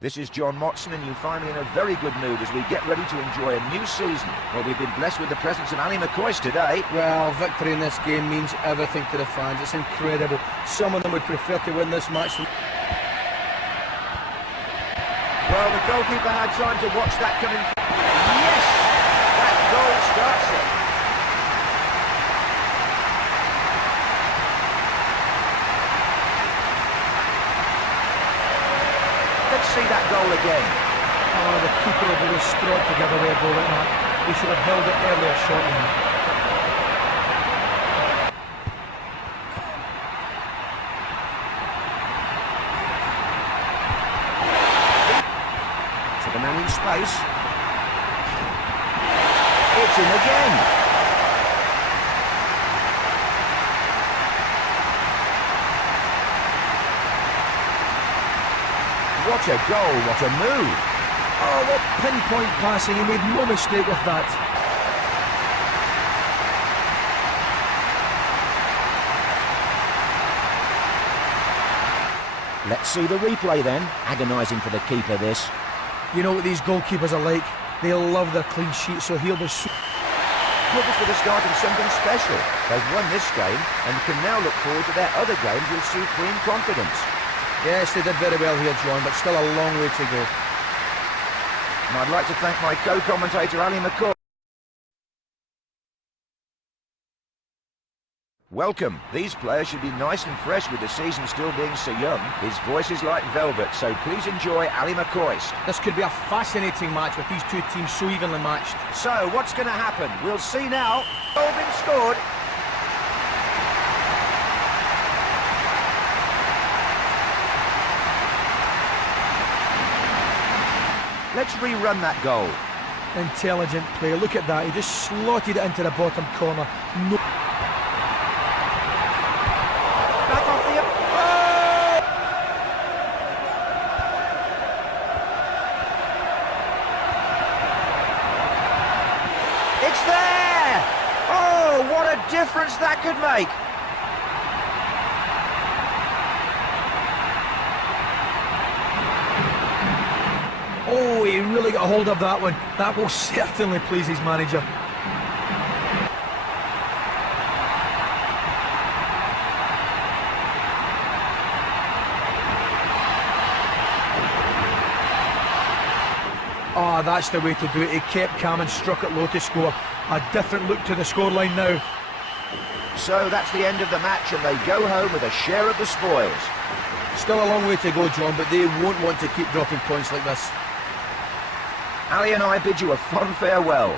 This is John Motson, and you find me in a very good mood as we get ready to enjoy a new season. Well, we've been blessed with the presence of Ali McCoist today. Well, victory in this game means everything to the fans. It's incredible. Some of them would prefer to win this match. Well, the goalkeeper had time to watch that coming. Yes! That goal starts it. Let's see that goal again. Oh, the keeper will be distraught to give away a goal like that. He should have held it earlier, shortly. To the man in space. It's in again. What a goal, what a move. Oh, what pinpoint passing. He made no mistake with that. Let's see the replay then. Agonising for the keeper, this. You know what these goalkeepers are like? They love their clean sheet, so he'll be... Purpose for the start of something special. They've won this game and can now look forward to their other games with supreme confidence. Yes, they did very well here, John, but still a long way to go. And I'd like to thank my co-commentator, Ali McCoy. Welcome. These players should be nice and fresh with the season still being so young. His voice is like velvet, so please enjoy Ali McCoist. This could be a fascinating match with these two teams so evenly matched. So, what's going to happen? We'll see now. Goal been scored. Let's rerun that goal. Intelligent play. Look at that. He just slotted it into the bottom corner. No. Back off the... Oh! It's there! Oh, what a difference that could make! Oh, he really got a hold of that one. That will certainly please his manager. Oh, that's the way to do it. He kept calm and struck it low to score. A different look to the scoreline now. So that's the end of the match, and they go home with a share of the spoils. Still a long way to go, John, but they won't want to keep dropping points like this. Ali and I bid you a fond farewell.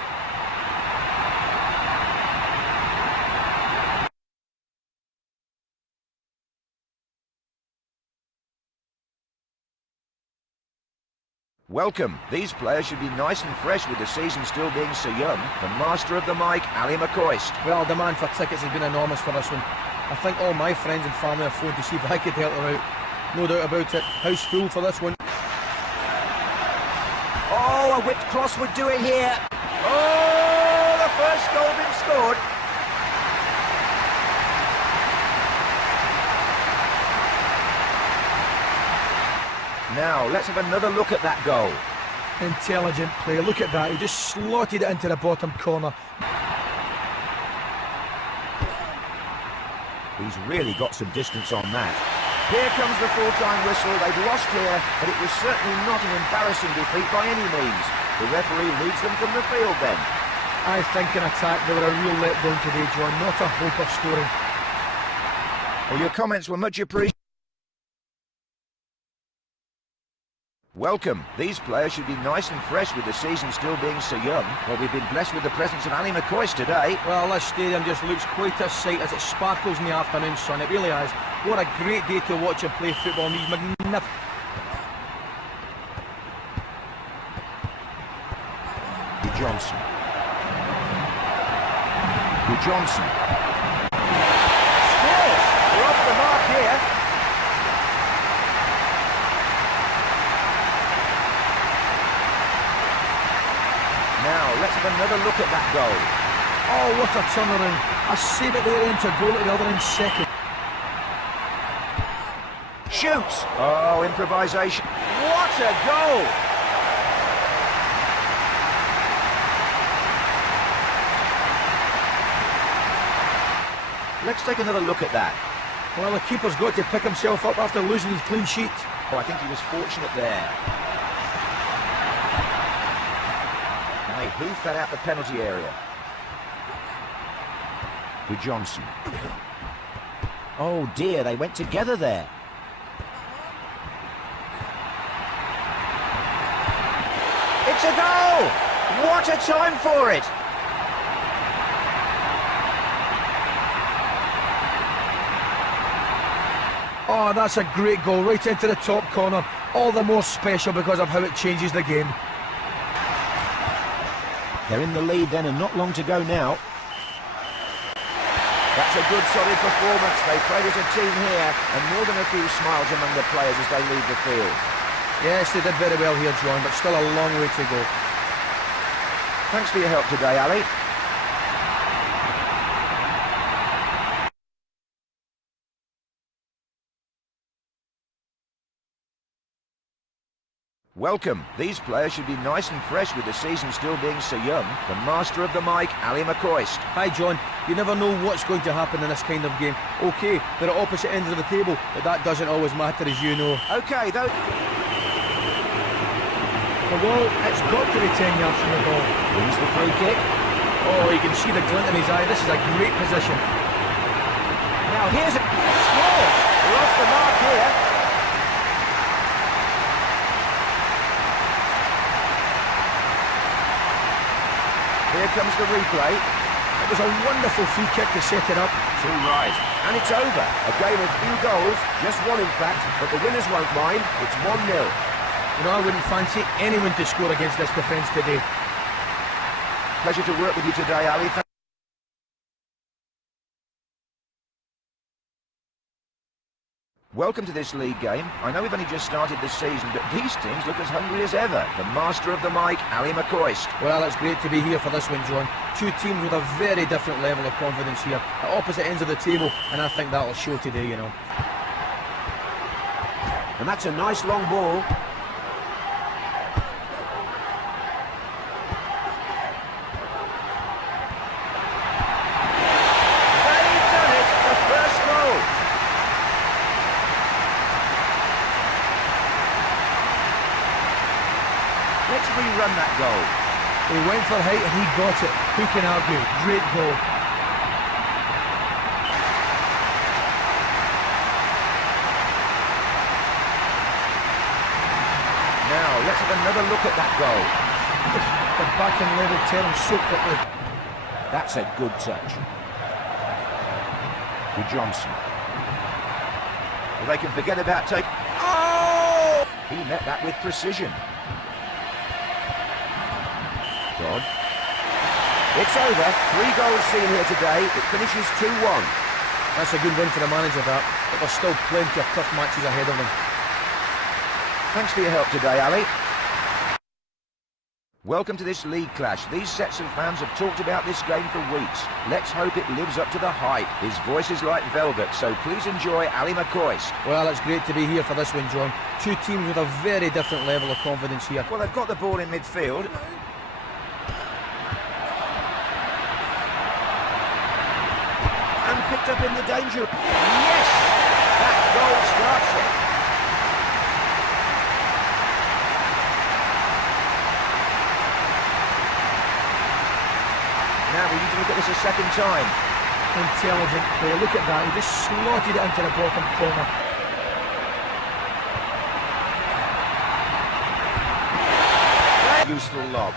Welcome. These players should be nice and fresh with the season still being so young. The master of the mic, Ali McCoist. Well, the demand for tickets has been enormous for this one. I think all my friends and family are phoned to see if I could help them out. No doubt about it. House full for this one. Oh, a whipped cross would do it here. Oh, the first goal been scored. Now, let's have another look at that goal. Intelligent play. Look at that. He just slotted it into the bottom corner. He's really got some distance on that. Here comes the full-time whistle. They've lost here, but it was certainly not an embarrassing defeat by any means. The referee leads them from the field then. I think in attack they were a real letdown today, John. Not a hope of scoring. Well, your comments were much appreciated. Welcome. These players should be nice and fresh with the season still being so young. Well, we've been blessed with the presence of Ali McCoist today. Well, this stadium just looks quite a sight as it sparkles in the afternoon sun. It really is. What a great day to watch him play football in these magnificent... Johnson. Johnson. Scores! We're off the mark here. Now, let's have another look at that goal. Oh, what a turnaround. A save at the end to goal at the other end second. Shoots! Oh, improvisation. What a goal! Let's take another look at that. Well, the keeper's got to pick himself up after losing his clean sheet. Oh, I think he was fortunate there. And they hoofed that out the penalty area. To Johnson. Oh dear, they went together there. It's a goal! What a time for it! Oh, that's a great goal, right into the top corner. All the more special because of how it changes the game. They're in the lead then and not long to go now. That's a good solid performance. They played as a team here and more than a few smiles among the players as they leave the field. Yes, they did very well here, John, but still a long way to go. Thanks for your help today, Ali. Welcome. These players should be nice and fresh with the season still being so young. The master of the mic, Ali McCoist. Hi, John. You never know what's going to happen in this kind of game. OK, they're at opposite ends of the table, but that doesn't always matter, as you know. OK, though. The wall, it's got to be 10 yards from the ball. Wins the free kick. Oh, you can see the glint in his eye. This is a great position. Now here's a score. We're off the mark here. Here comes the replay. It was a wonderful free kick to set it up. Too right. And it's over. A game of few goals, just one in fact, but the winners won't mind. It's 1-0. You know, I wouldn't fancy anyone to score against this defence today. Pleasure to work with you today, Ali. Welcome to this league game. I know we've only just started this season, but these teams look as hungry as ever. The master of the mic, Ali McCoist. Well, it's great to be here for this one, John. Two teams with a very different level of confidence here, at opposite ends of the table, and I think that'll show today, you know. And that's a nice long ball. Let's rerun that goal. He went for height and he got it. Who can argue? Great goal. Now, let's have another look at that goal. The back and level turn so quickly. That's a good touch. To Johnson. Well, they can forget about take. Oh! He met that with precision. God. It's over. 3 goals seen here today. It finishes 2-1. That's a good win for the manager, that. But there's still plenty of tough matches ahead of them. Thanks for your help today, Ali. Welcome to this league clash. These sets of fans have talked about this game for weeks. Let's hope it lives up to the hype. His voice is like velvet, so please enjoy Ali McCoist. Well, it's great to be here for this one, John. Two teams with a very different level of confidence here. Well, they've got the ball in midfield. And picked up in the danger. Yes! That goal starts it. Now we need to look at this a second time. Intelligent play. Look at that. He just slotted it into the bottom corner. Useful lob.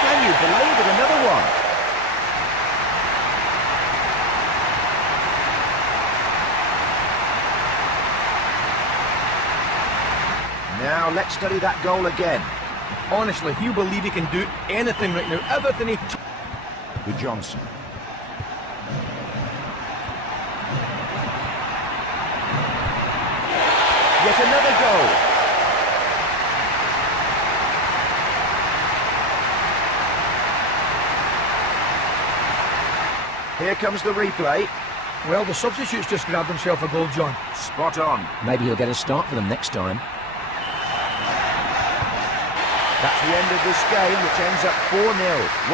Can you believe it? Another one. Now let's study that goal again. Honestly, you believe he can do anything right now. Everything he... To Johnson. Yet another goal. Here comes the replay. Well, the substitute's just grabbed himself a goal, John. Spot on. Maybe he'll get a start for them next time. That's the end of this game, which ends up 4-0.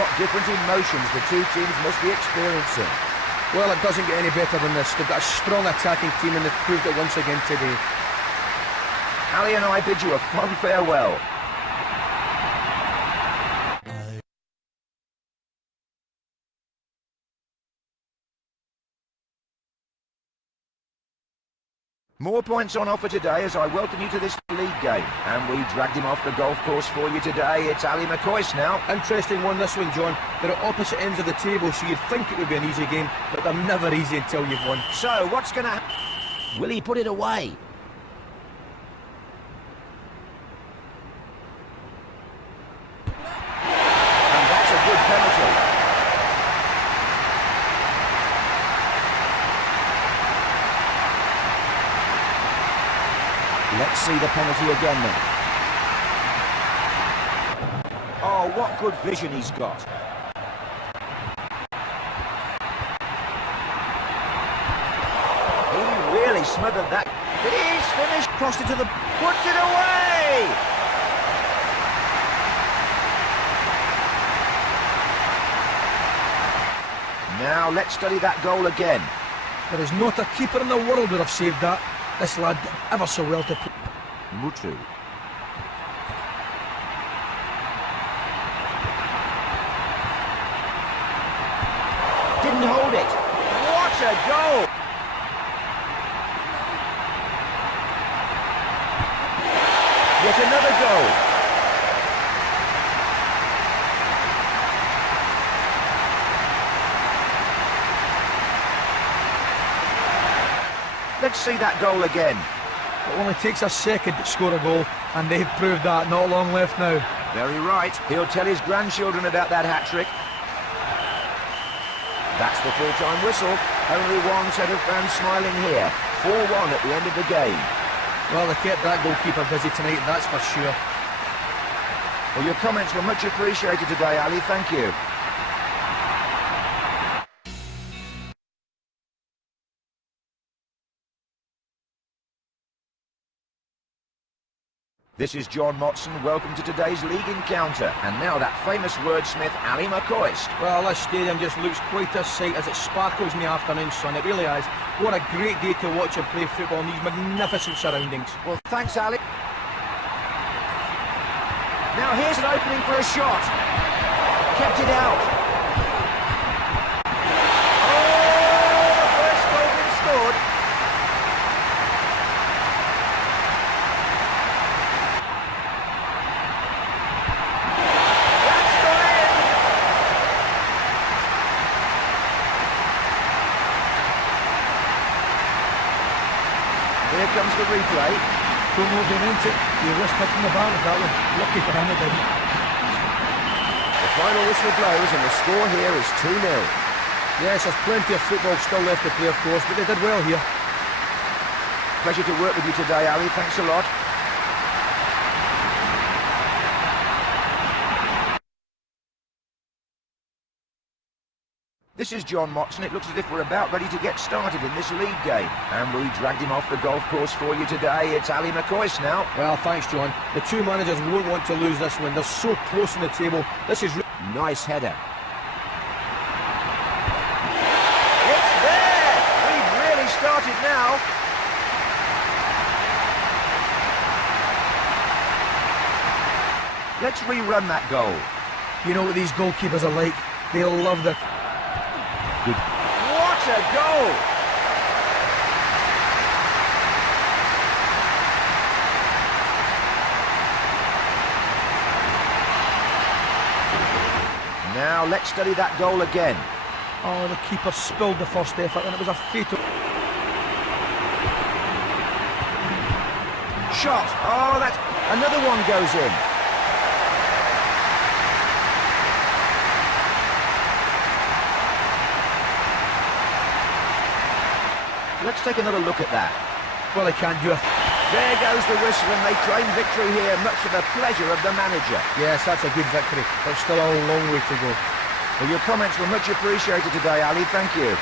What different emotions the two teams must be experiencing. Well, it doesn't get any better than this. They've got a strong attacking team and they've proved it once again today. Ali and I bid you a fond farewell. More points on offer today as I welcome you to this league game. And we dragged him off the golf course for you today. It's Ali McCoist now. Interesting one, this one, John. They're at opposite ends of the table, so you'd think it would be an easy game, but they're never easy until you've won. So, what's going to happen? Will he put it away? And that's a good penalty. Let's see the penalty again then. Oh, what good vision he's got. He really smothered that. He's finished. Crossed it to the... Puts it away! Now, let's study that goal again. There is not a keeper in the world would have saved that. This lad did ever so well to... Mutu. Didn't hold it. What a goal! Yet another goal. Let's see that goal again. It only takes a second to score a goal, and they've proved that. Not long left now. Very right. He'll tell his grandchildren about that hat-trick. That's the full-time whistle. Only one set of fans smiling here. 4-1 at the end of the game. Well, they kept that goalkeeper busy tonight, that's for sure. Well, your comments were much appreciated today, Ali. Thank you. This is John Motson. Welcome to today's league encounter. And now that famous wordsmith, Ali McCoist. Well, this stadium just looks quite a sight as it sparkles in the afternoon sun. It really is. What a great day to watch and play football in these magnificent surroundings. Well, thanks, Ali. Now here's an opening for a shot. Kept it out. Oh, the first goal been scored. Here comes the replay. Don't know if he meant it. He risked hitting the bar with that one. Lucky for him it didn't. The final whistle blows and the score here is 2-0. Yes, there's plenty of football still left to play, of course, but they did well here. Pleasure to work with you today, Ali. Thanks a lot. This is John Motson. It looks as if we're about ready to get started in this league game. And we dragged him off the golf course for you today. It's Ali McCoist now. Well, thanks, John. The two managers won't want to lose this one. They're so close in the table. This is... Nice header. It's there! We've really started now. Let's rerun that goal. You know what these goalkeepers are like? They love their... Good. What a goal! Now let's study that goal again. Oh, the keeper spilled the first effort and it was a fatal... Shot! Oh, that's... Another one goes in. Let's take another look at that. Well, they can't do it. There goes the whistle and they claim victory here, much to the pleasure of the manager. Yes, that's a good victory, but still a long way to go. Well, your comments were much appreciated today, Ali. Thank you.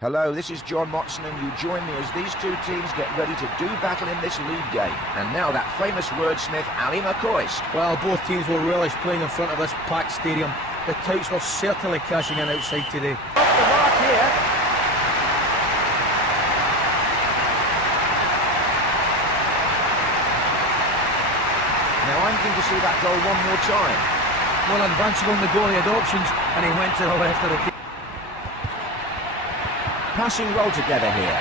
Hello, this is John Motson, and you join me as these two teams get ready to do battle in this league game. And now that famous wordsmith, Ali McCoist. Well, both teams will relish playing in front of this packed stadium. The touts were certainly cashing in outside today. Off the mark here. Now I'm keen to see that goal one more time. Well, advancing on the goal, he had options, and he went to the left of the pitch. Passing well together here.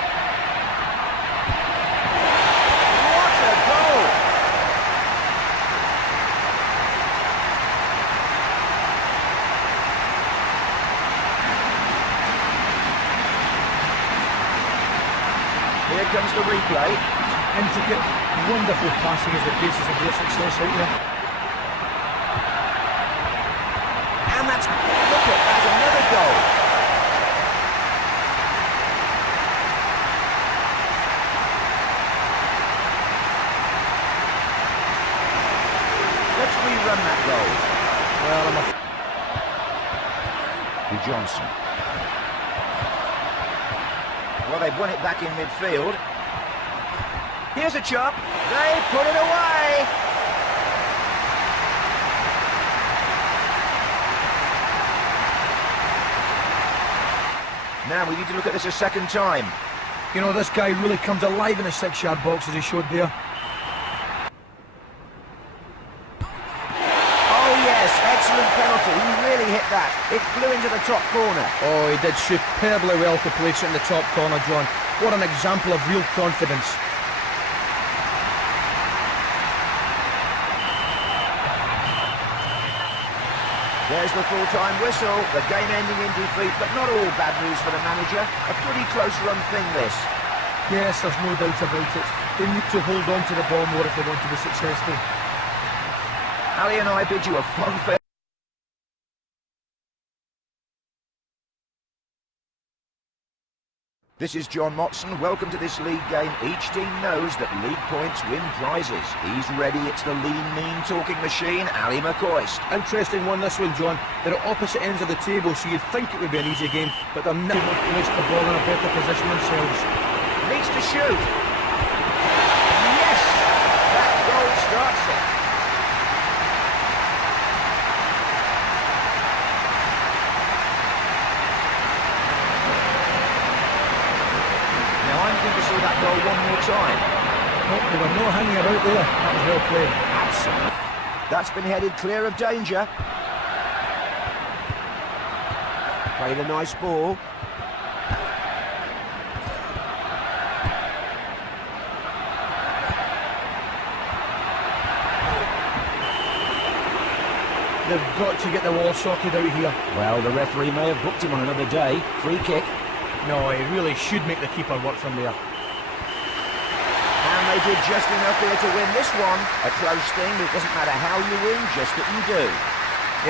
What a goal! Here comes the replay. Intricate, wonderful passing is the basis of their success out there. And that's, look at that, another goal. Let's rerun that goal. Well, To Johnson. Well, they've won it back in midfield. Here's a chop. They put it away. Now we need to look at this a second time. you know, this guy really comes alive in the 6-yard box as he showed there. Oh yes, excellent penalty. He really hit that. It flew into the top corner. Oh, he did superbly well to place it in the top corner, John. What an example of real confidence. There's the full-time whistle. The game ending in defeat, but not all bad news for the manager. A pretty close-run thing, this. Yes, there's no doubt about it. They need to hold on to the ball more if they want to be successful. Ali and I bid you a fond farewell. This is John Motson. Welcome to this league game. Each team knows that league points win prizes. He's ready. It's the lean, mean talking machine, Ali McCoist. Interesting one, this one, John. They're at opposite ends of the table, so you'd think it would be an easy game, but they're never placed the ball in a better position themselves. Needs to shoot. Yes! That goal starts it. I'm going to see that goal one more time. Oh, they were not hanging about there. That was well played. Absolutely. That's been headed clear of danger. Played a nice ball. They've got to get the wall sorted out here. Well, the referee may have booked him on another day. Free kick. No, he really should make the keeper work from there. And they did just enough here to win this one. A close thing, but it doesn't matter how you win, just that you do.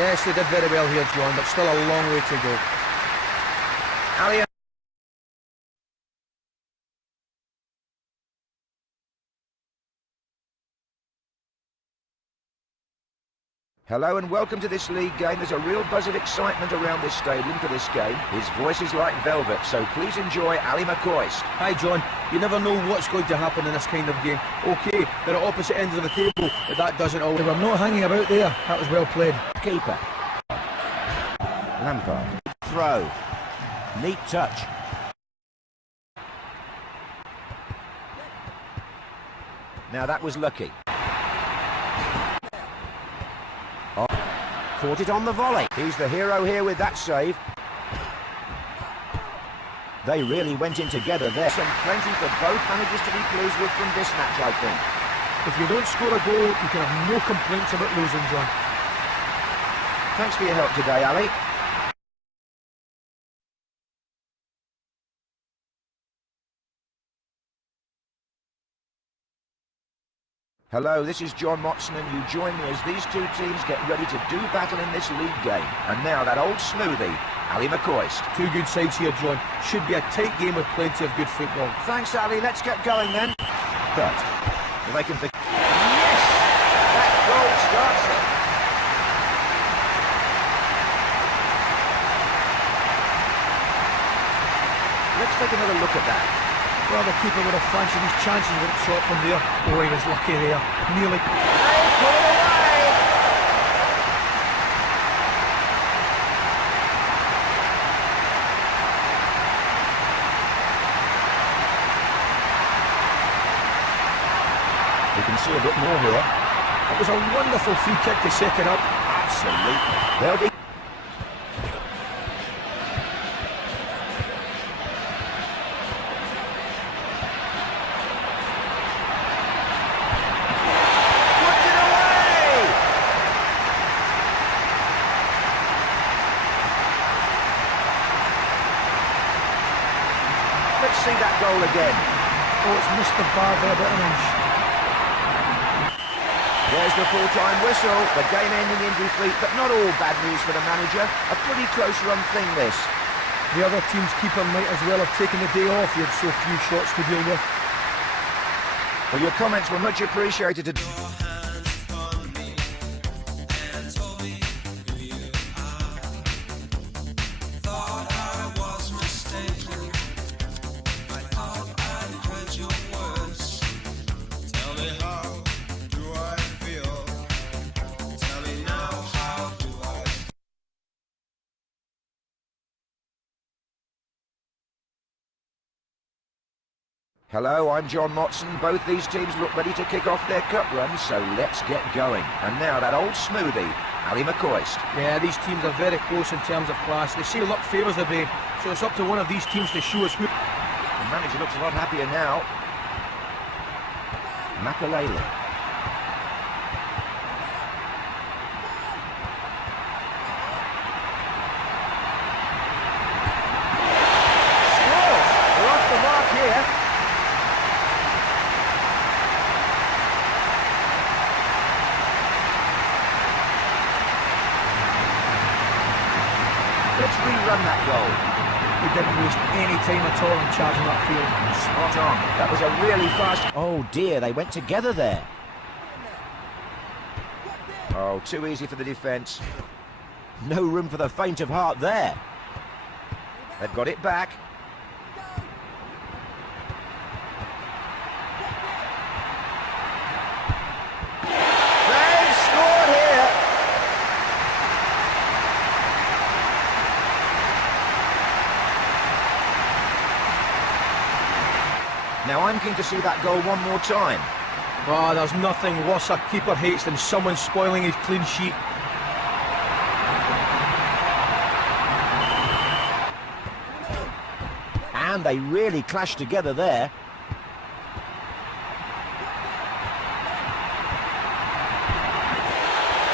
Yes, they did very well here, John, but still a long way to go. Ali. Hello and welcome to this league game. There's a real buzz of excitement around this stadium for this game. His voice is like velvet, so please enjoy Ali McCoist. Hi, John. You never know what's going to happen in this kind of game. OK, they're at opposite ends of the table, but that doesn't all. They were not hanging about there. That was well played. Keeper. Lampard. Throw. Neat touch. Now that was lucky. Oh, caught it on the volley. He's the hero here with that save. They really went in together there. And plenty for both managers to be pleased with from this match, I think. If you don't score a goal, you can have no complaints about losing, John. Thanks for your help today, Ali. Hello, this is John Motson, and you join me as these two teams get ready to do battle in this league game. And now that old smoothie, Ali McCoist. Two good sides here, John. Should be a tight game with plenty of good football. Thanks, Ali. Let's get going then. But they can think. Yes! That goal starts it. Let's take another look at that. Well, the keeper would have fancied his chances with a shot from there. Oh, he was lucky there. Nearly. They pull it away! We can see a bit more here. It was a wonderful free kick to set it up. Absolutely. They'll be... Puts it away! Let's see that goal again. Oh, it's missed the bar by about an inch. There's the full-time whistle. The game ending in defeat, but not all bad news for the manager. A pretty close-run thing, this. The other team's keeper might as well have taken the day off. He had so few shots to deal with. Well, your comments were much appreciated. Hello, I'm John Motson. Both these teams look ready to kick off their cup run, so let's get going. And now that old smoothie, Ali McCoist. Yeah, these teams are very close in terms of class. They say luck favours the brave, so it's up to one of these teams to show us who... The manager looks a lot happier now. Makalele. Scores! They're off the mark here. Let's rerun that goal. He didn't waste any time at all in charging that field. Spot on. That was a really fast... Oh dear, they went together there. Oh, too easy for the defence. No room for the faint of heart there. They've got it back. They've scored here. Now I'm keen to see that goal one more time. Oh, there's nothing worse a keeper hates than someone spoiling his clean sheet. And they really clashed together there.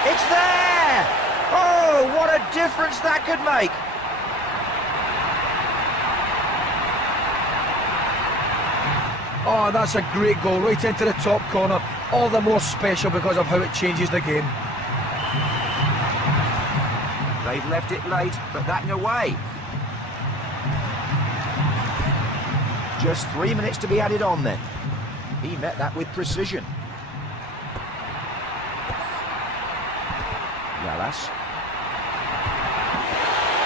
It's there! Oh, what a difference that could make! Oh, that's a great goal, right into the top corner. All the more special because of how it changes the game. They've left it late, but that away. Just 3 minutes to be added on then. He met that with precision. Yalas.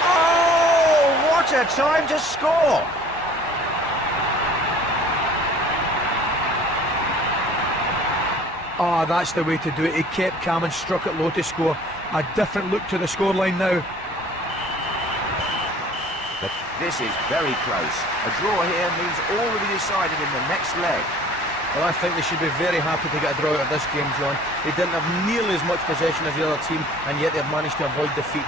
Oh, what a time to score! Oh, that's the way to do it. He kept calm and struck it low to score. A different look to the scoreline now. But this is very close. A draw here means all will be decided in the next leg. Well, I think they should be very happy to get a draw out of this game, John. They didn't have nearly as much possession as the other team, and yet they've managed to avoid defeat.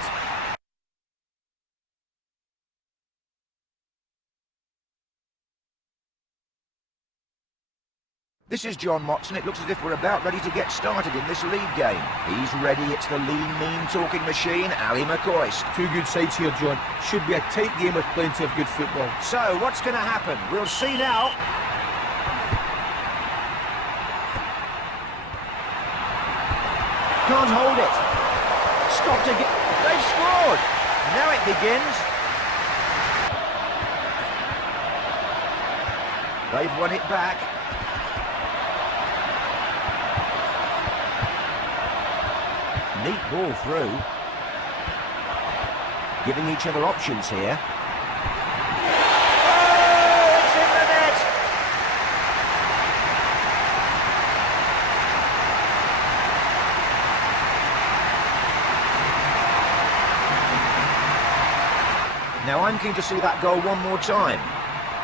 This is John Motson. It looks as if we're about ready to get started in this league game. He's ready. It's the lean, mean talking machine, Ali McCoist. Two good sides here, John. Should be a tight game with plenty of good football. So, what's going to happen? We'll see now. Can't hold it. Stopped again. They've scored. Now it begins. They've won it back. Neat ball through. Giving each other options here. Oh, it's in the net! Now I'm keen to see that goal one more time.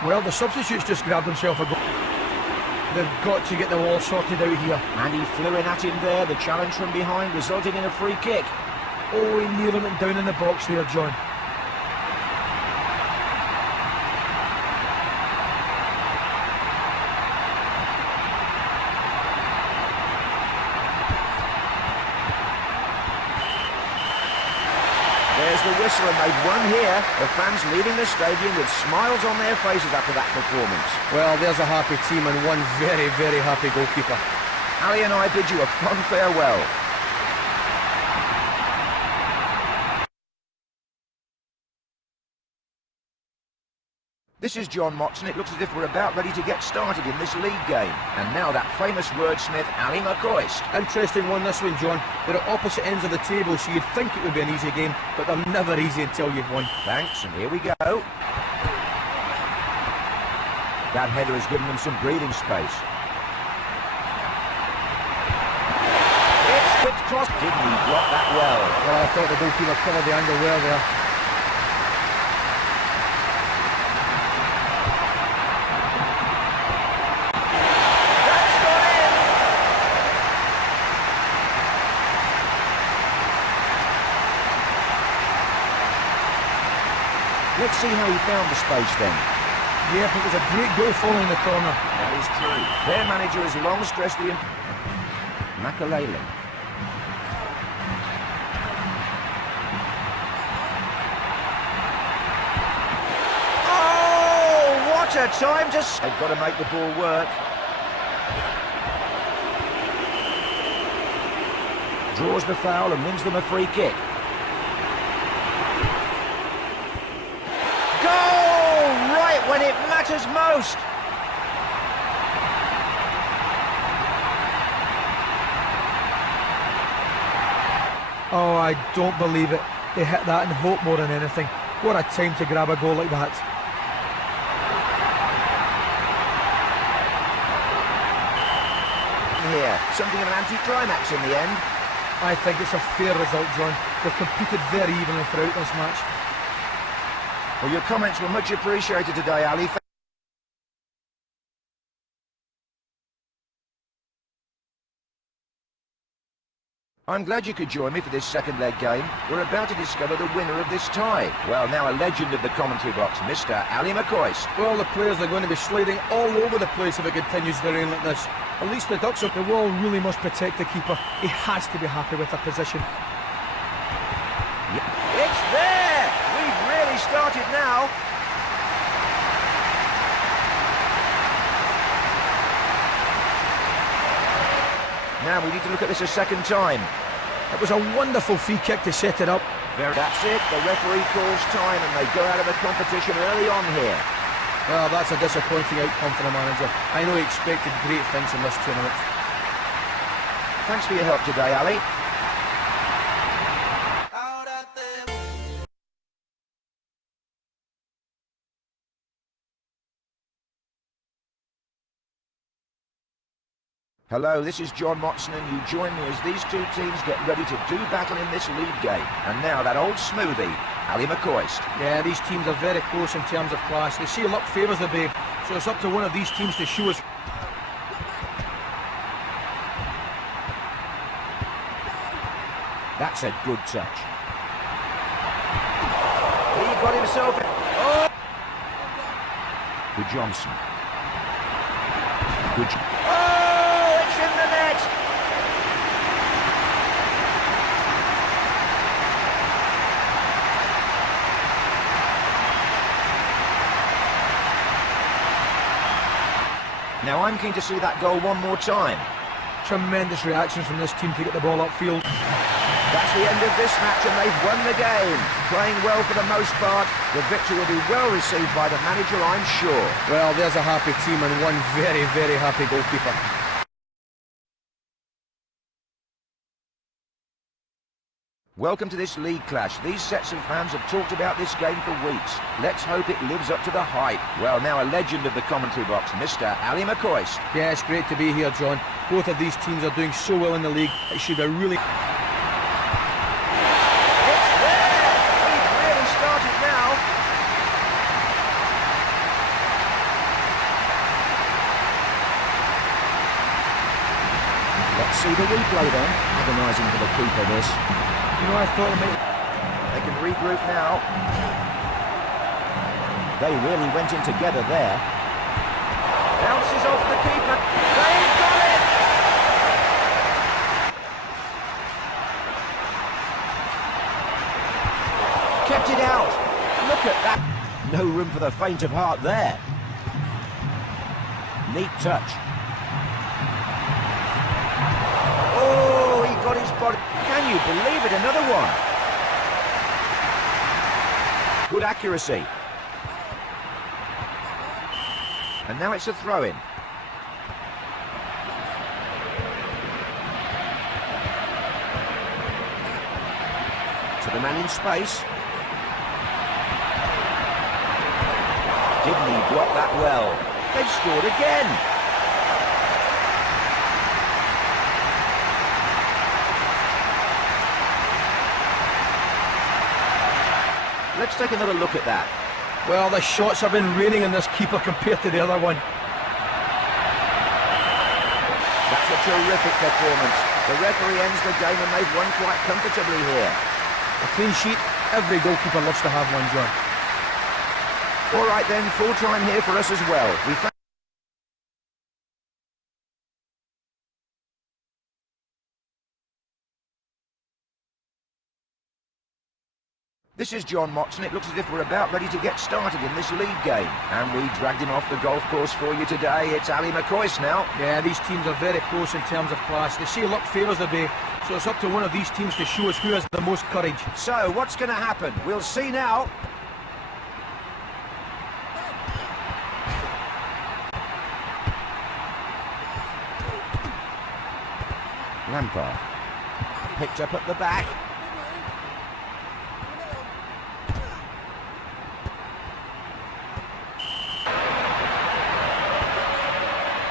Well, the substitutes just grabbed himself a goal. They've got to get the wall sorted out here. And he flew in at him there. The challenge from behind resulting in a free kick. Oh, he nearly went down in the box there, John. There's the whistle and they've won here. The fans leaving the stadium with smiles on their faces after that performance. Well, there's a happy team and one very, very happy goalkeeper. Ali and I bid you a fond farewell. This is John Motson. It looks as if we're about ready to get started in this league game. And now that famous wordsmith, Ali McCoist. Interesting one, this one, John. They're at opposite ends of the table, so you'd think it would be an easy game, but they're never easy until you've won. Thanks, and here we go. That header has given them some breathing space. It's quick cross. Didn't he block that well? Well, I thought the goalkeeper covered the angle well there. Let's see how he found the space then. Yeah, it was a great goal following the corner. That is true. Their manager has long stressed the... Makalele. Oh, what a time to... They've got to make the ball work. Draws the foul and wins them a free kick. When it matters most. Oh, I don't believe it. They hit that in hope more than anything. What a time to grab a goal like that. Here, something of an anti-climax in the end. I think it's a fair result, John. They've competed very evenly throughout this match. Well, your comments were much appreciated today, Ali. I'm glad you could join me for this second leg game. We're about to discover the winner of this tie. Well, now a legend of the commentary box, Mr. Ali McCoist. Well, the players are going to be sliding all over the place if it continues to rain like this. At least the Ducks, the wall really must protect the keeper. He has to be happy with their position. It's there! We've really started now. Now we need to look at this a second time. It was a wonderful free kick to set it up. That's it. The referee calls time and they go out of the competition early on here. Well, that's a disappointing outcome for the manager. I know he expected great things from this tournament. Thanks for your help today, Ali. Hello, this is John Motson and you join me as these two teams get ready to do battle in this league game. And now that old smoothie, Ali McCoist. Yeah, these teams are very close in terms of class. They say luck favours the brave, so it's up to one of these teams to show us. That's a good touch. He got himself... Oh! Good Johnson. Good... Oh, it's in the net! Now I'm keen to see that goal one more time. Tremendous reactions from this team to get the ball upfield. That's the end of this match and they've won the game. Playing well for the most part, the victory will be well received by the manager, I'm sure. Well, there's a happy team and one very, very happy goalkeeper. Welcome to this league clash. These sets of fans have talked about this game for weeks. Let's hope it lives up to the hype. Well, now a legend of the commentary box, Mr. Ali McCoist. Yeah, it's great to be here, John. Both of these teams are doing so well in the league. It should be really... It's there! We've really started now. Let's see the replay then. Agonising for the keeper, this. You know, I thought They can regroup now. They really went in together there. Bounces off the keeper. They've got it! Kept it out. Look at that. No room for the faint of heart there. Neat touch. Oh, he got his body. Can you believe it? Another one. Good accuracy. And now it's a throw-in. To the man in space. Didn't he block that well? They've scored again. Let's take another look at that. Well, the shots have been raining on this keeper compared to the other one. That's a terrific performance. The referee ends the game and they've won quite comfortably here. A clean sheet, every goalkeeper loves to have one, John. All right then, full time here for us as well. This is John Motson. It looks as if we're about ready to get started in this league game. And we dragged him off the golf course for you today. It's Ali McCoist now. Yeah, these teams are very close in terms of class. They say luck favours the brave, so it's up to one of these teams to show us who has the most courage. So, what's going to happen? We'll see now. Lampard. Picked up at the back.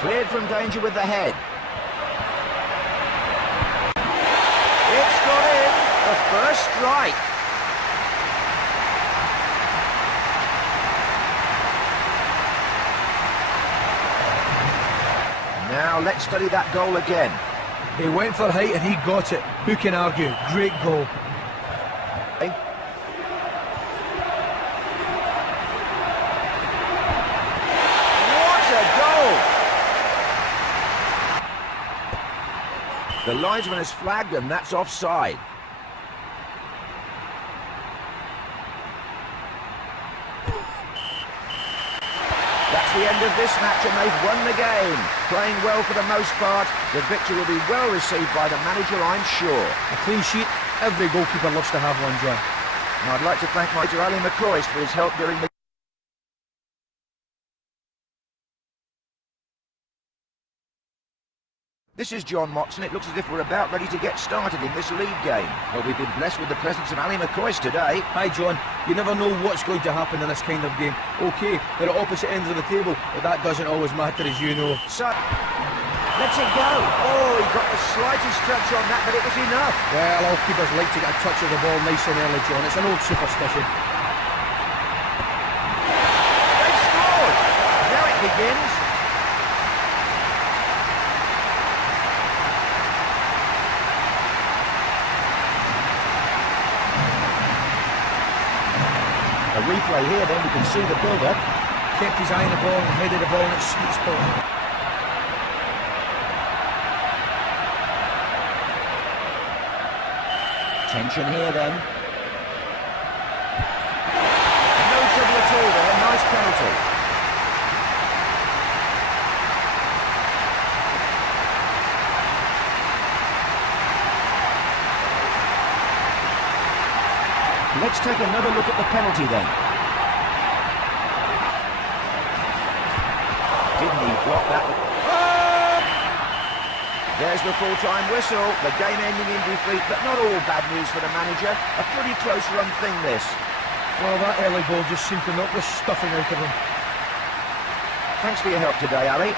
Cleared from danger with the head. It's got in. The first strike. Now let's study that goal again. He went for height and he got it. Who can argue? Great goal. The linesman has flagged and that's offside. That's the end of this match and they've won the game. Playing well for the most part, the victory will be well received by the manager, I'm sure. A clean sheet, every goalkeeper loves to have one, John. And I'd like to thank Manager Ali McCoist for his help during the This is John Motson. It looks as if we're about ready to get started in this league game. Well, we've been blessed with the presence of Ali McCoist today. Hi, John. You never know what's going to happen in this kind of game. OK, they're at opposite ends of the table, but that doesn't always matter, as you know. So, let's it go. Oh, he got the slightest touch on that, but it was enough. Well, all keepers like to get a touch of the ball nice and early, John. It's an old superstition. They've scored. Now it begins. A replay here, then we can see the build-up. Kept his eye on the ball and headed the ball in its sweet spot. Tension here then. No trouble at all there, nice penalty. take another look at the penalty then. Didn't he block that? Oh! There's the full-time whistle. The game ending in defeat, but not all bad news for the manager. A pretty close run thing, this. Well, that early goal just seemed to knock the stuffing out of him. Thanks for your help today, Ali.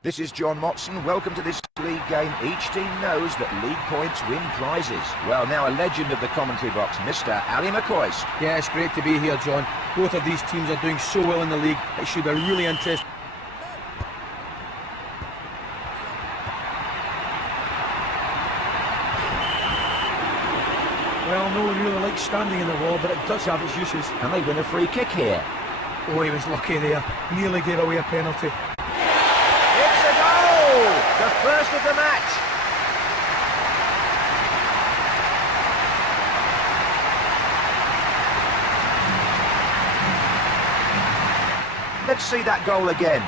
This is John Motson. Welcome to this league game. Each team knows that league points win prizes. Well, now a legend of the commentary box, Mr. Ali McCoist. Yeah, it's great to be here, John. Both of these teams are doing so well in the league. It should be really interesting. Well, no one really likes standing in the wall, but it does have its uses. And they win a free kick here. Oh, he was lucky there. Nearly gave away a penalty. It's a goal! The first of the match. Let's see that goal again.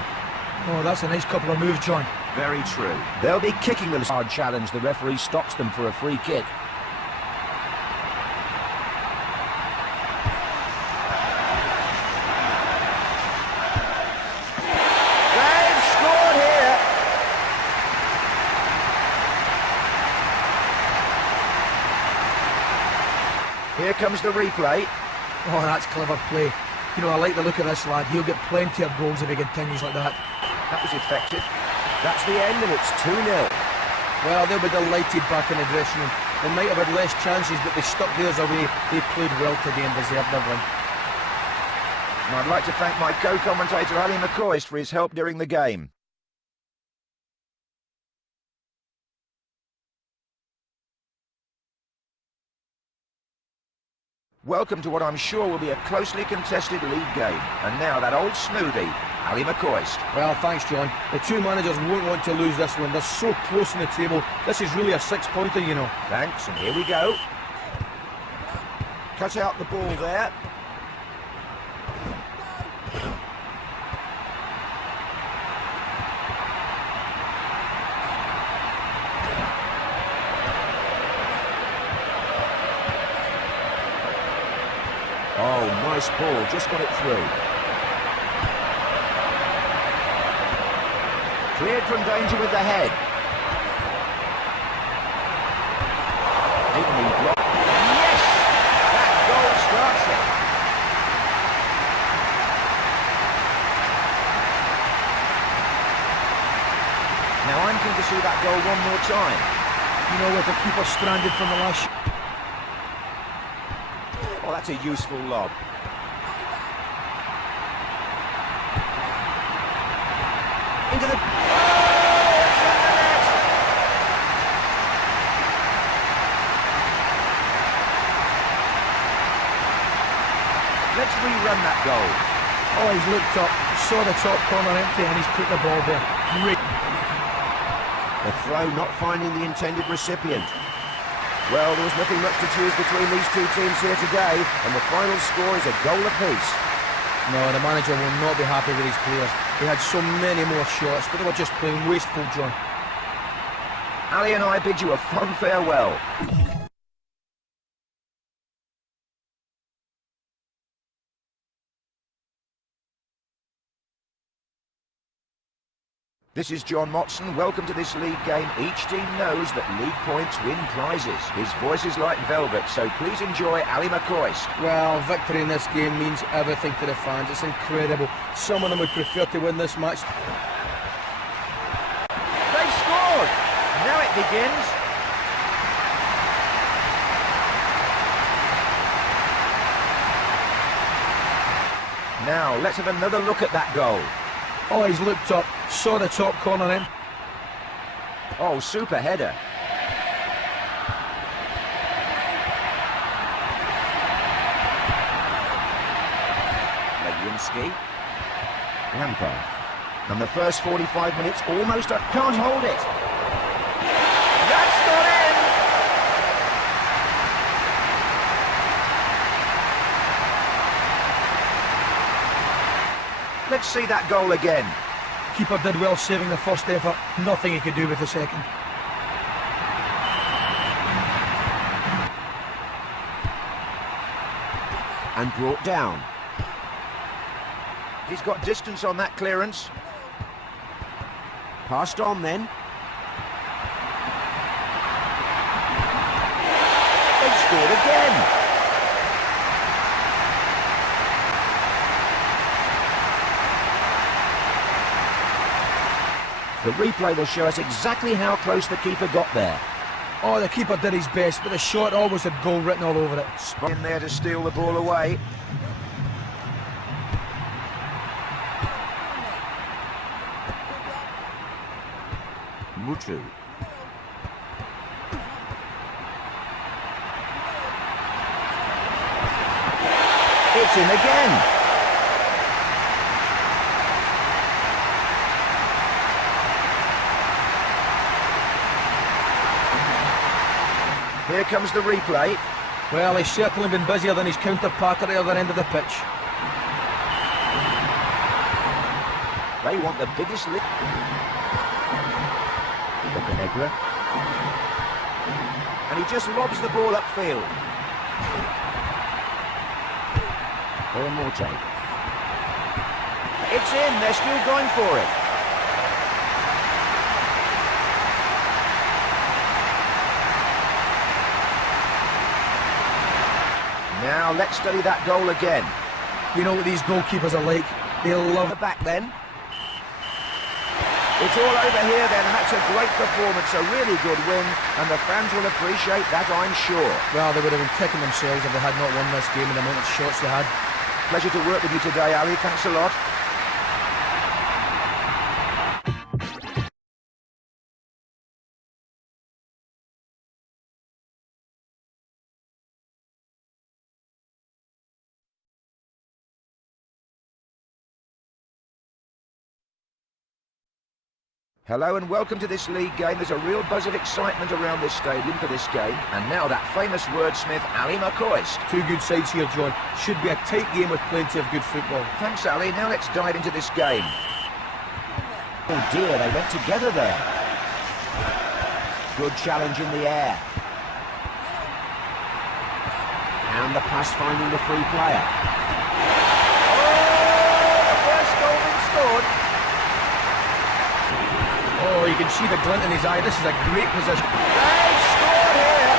Oh, that's a nice couple of moves, John. Very true. They'll be kicking the hard challenge. The referee stops them for a free kick. They've scored here. Here comes the replay. Oh, that's clever play. You know, I like the look of this lad. He'll get plenty of goals if he continues like that. That was effective. That's the end, and it's 2-0. Well, they'll be delighted back in the dressing room. They might have had less chances, but they stuck theirs away. They played well today and deserved their win. And I'd like to thank my co-commentator Ali McCoist for his help during the game. Welcome to what I'm sure will be a closely contested league game. And now that old smoothie, Ali McCoist. Well, thanks, John. The two managers won't want to lose this one. They're so close in the table. This is really a six-pointer, you know. Thanks, and here we go. Cut out the ball there. Oh, nice ball, just got it through. Cleared from danger with the head. Didn't he block? Yes! That goal starts it. Now I'm keen to see that goal one more time. You know, with the keeper stranded from the last... Oh, that's a useful lob. Into the... Oh, it's in the net! Let's rerun that goal. Oh, he's looked up, saw the top corner empty, and he's put the ball there. Great. The throw not finding the intended recipient. Well, there was nothing much to choose between these two teams here today, and the final score is a goal apiece. No, the manager will not be happy with his players. They had so many more shots, but they were just plain wasteful, John. Ali and I bid you a fond farewell. This is John Motson. Welcome to this league game. Each team knows that league points win prizes. His voice is like velvet, so please enjoy Ali McCoist. Well, victory in this game means everything to the fans. It's incredible. Some of them would prefer to win this match. They've scored! Now it begins. Now, let's have another look at that goal. Oh, he's looked up, saw the top corner in. Oh, super header. Lewinsky. Lampard. And the first 45 minutes almost can't hold it. That's not in! Let's see that goal again. Keeper did well saving the first effort. Nothing he could do with the second. And brought down. He's got distance on that clearance. Passed on then. They've scored again. The replay will show us exactly how close the keeper got there. Oh, the keeper did his best, but the shot always had goal written all over it. Spot in there to steal the ball away. Mutu. It's in again. Here comes the replay. Well, he's certainly been busier than his counterpart at the other end of the pitch. They want the biggest lift. Negra. And he just lobs the ball upfield. Morte. It's in, they're still going for it. Now let's study that goal again. You know what these goalkeepers are like. They'll love the back then. It's all over here then, and that's a great performance, a really good win, and the fans will appreciate that, I'm sure. Well, they would have been kicking themselves if they had not won this game and the amount of shots they had. Pleasure to work with you today, Ali. Thanks a lot. Hello and welcome to this league game. There's a real buzz of excitement around this stadium for this game. And now that famous wordsmith, Ali McCoist. Two good sides here, John. Should be a tight game with plenty of good football. Thanks, Ali. Now let's dive into this game. Oh dear, they went together there. Good challenge in the air. And the pass finding the free player. Oh, the first goal been scored. Oh, you can see the glint in his eye. This is a great position. They've scored here.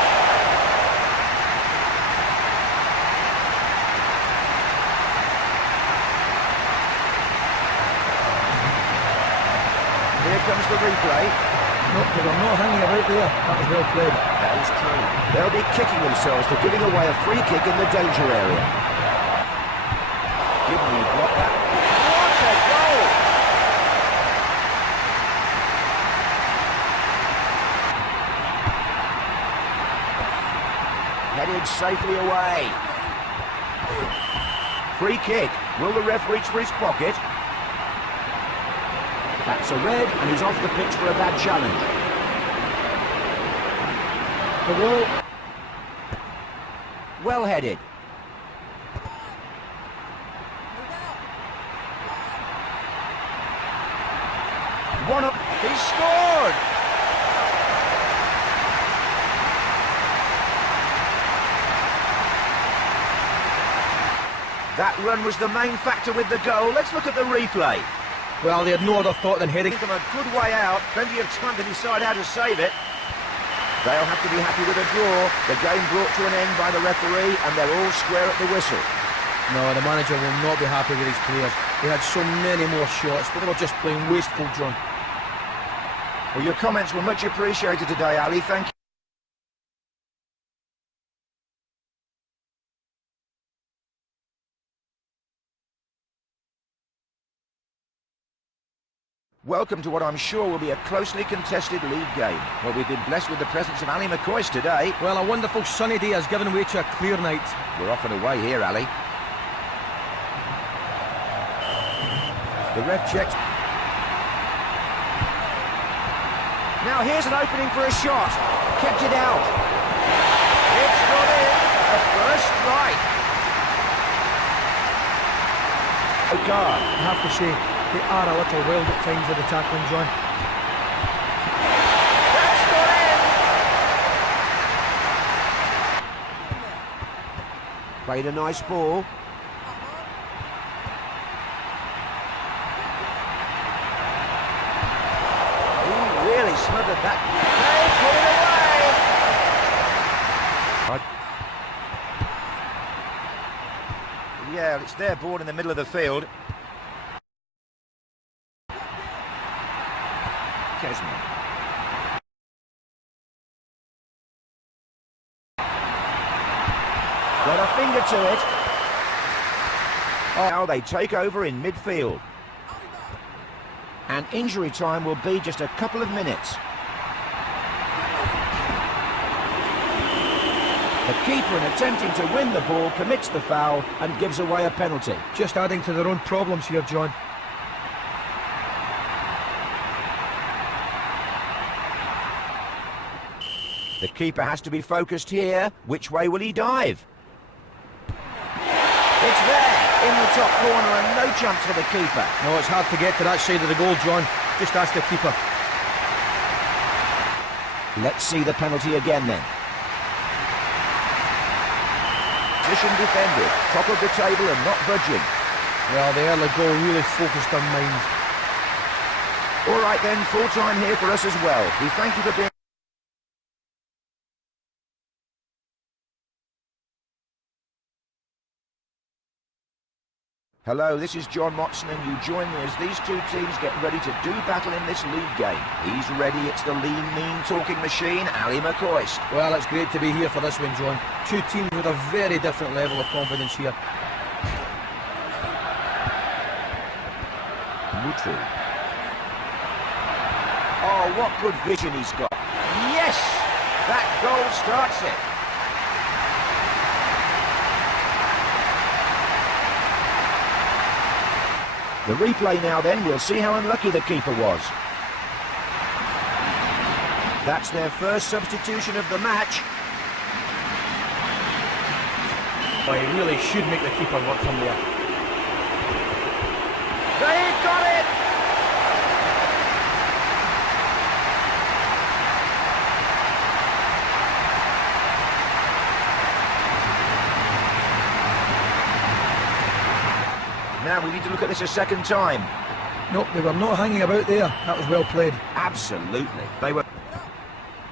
Here comes the replay. No, they were not hanging about there. That was well played. That is true. They'll be kicking themselves for giving away a free kick in the danger area. Give me block that. What a goal! Headed safely away. Free kick. Will the ref reach for his pocket? That's a red, and he's off the pitch for a bad challenge. The ball. Well headed. One up. He's scored! That run was the main factor with the goal. Let's look at the replay. Well, they had no other thought than heading. Give them a good way out. Plenty of time to decide how to save it. They'll have to be happy with a draw. The game brought to an end by the referee, and they're all square at the whistle. No, the manager will not be happy with his players. They had so many more shots, but they were just plain wasteful, John. Well, your comments were much appreciated today, Ali. Thank you. Welcome to what I'm sure will be a closely contested league game. Well, we've been blessed with the presence of Ali McCoist today. Well, a wonderful sunny day has given way to a clear night. We're off and away here, Ali. The ref checks. Now here's an opening for a shot. Kept it out. It's got in. The first strike. I have to say, They are a little wild at times with the tackling, John. That's got in! Played a nice ball. He really smothered that. They put it away! Yeah, it's their ball in the middle of the field. Kesman. Got a finger to it. Now they take over in midfield. And injury time will be just a couple of minutes. The keeper, in attempting to win the ball, commits the foul and gives away a penalty. Just adding to their own problems here, John. The keeper has to be focused here. Which way will he dive? It's there, in the top corner, and no chance for the keeper. No, it's hard to get to that side of the goal, John. Just ask the keeper. Let's see the penalty again then. Position defended, top of the table and not budging. Well, the early goal really focused their minds. All right then, full time here for us as well. We thank you for being... Hello, this is John Motson, and you join me as these two teams get ready to do battle in this league game. He's ready, it's the lean, mean talking machine, Ali McCoist. Well, it's great to be here for this one, John. Two teams with a very different level of confidence here. Mutu. Oh, what good vision he's got. Yes! That goal starts it. The replay now then, we'll see how unlucky the keeper was. That's their first substitution of the match. Oh, he really should make the keeper work from there. They've got it! Now we need to look at this a second time. Nope, they were not hanging about there. That was well played. Absolutely. They were...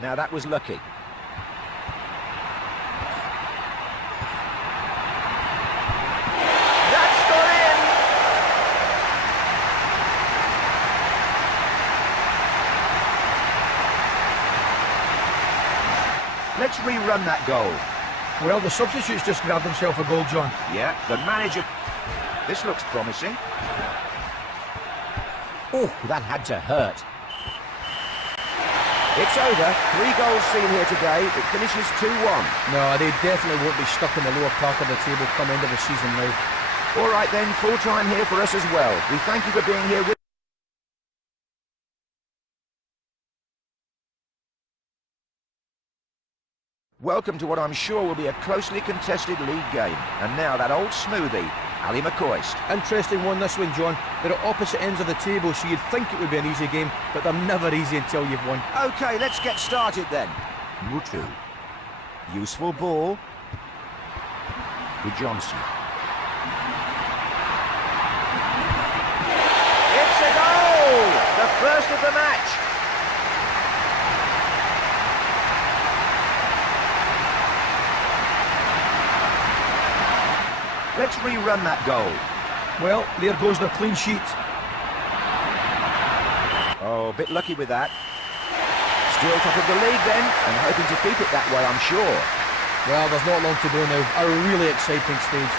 Now that was lucky. That's got in! Let's rerun that goal. Well, the substitutes just grabbed himself a goal, John. Yeah, the manager... This looks promising. Oh, that had to hurt. It's over. 3 goals seen here today. It finishes 2-1. No, they definitely won't be stuck in the lower part of the table come end of the season now. All right then, full time here for us as well. We thank you for being here with Welcome to what I'm sure will be a closely contested league game. And now that old smoothie, Ali McCoist. Interesting one, this one, John. They're at opposite ends of the table, so you'd think it would be an easy game, but they're never easy until you've won. Okay, let's get started then. Mutu. Useful ball. To Johnson. It's a goal! The first of the match. Let's rerun that goal. Well, there goes their clean sheet. Oh, a bit lucky with that. Still top of the league then, and hoping to keep it that way, I'm sure. Well, there's not long to go now. A really exciting stage.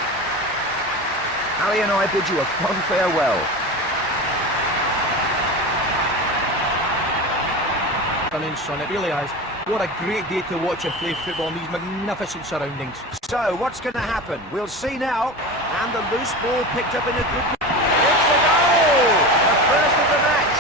Ali and I bid you a fond farewell. I mean, son, it really has. What a great day to watch him play football in these magnificent surroundings. So, what's going to happen? We'll see now. And the loose ball picked up in a good... It's a goal! The first of the match.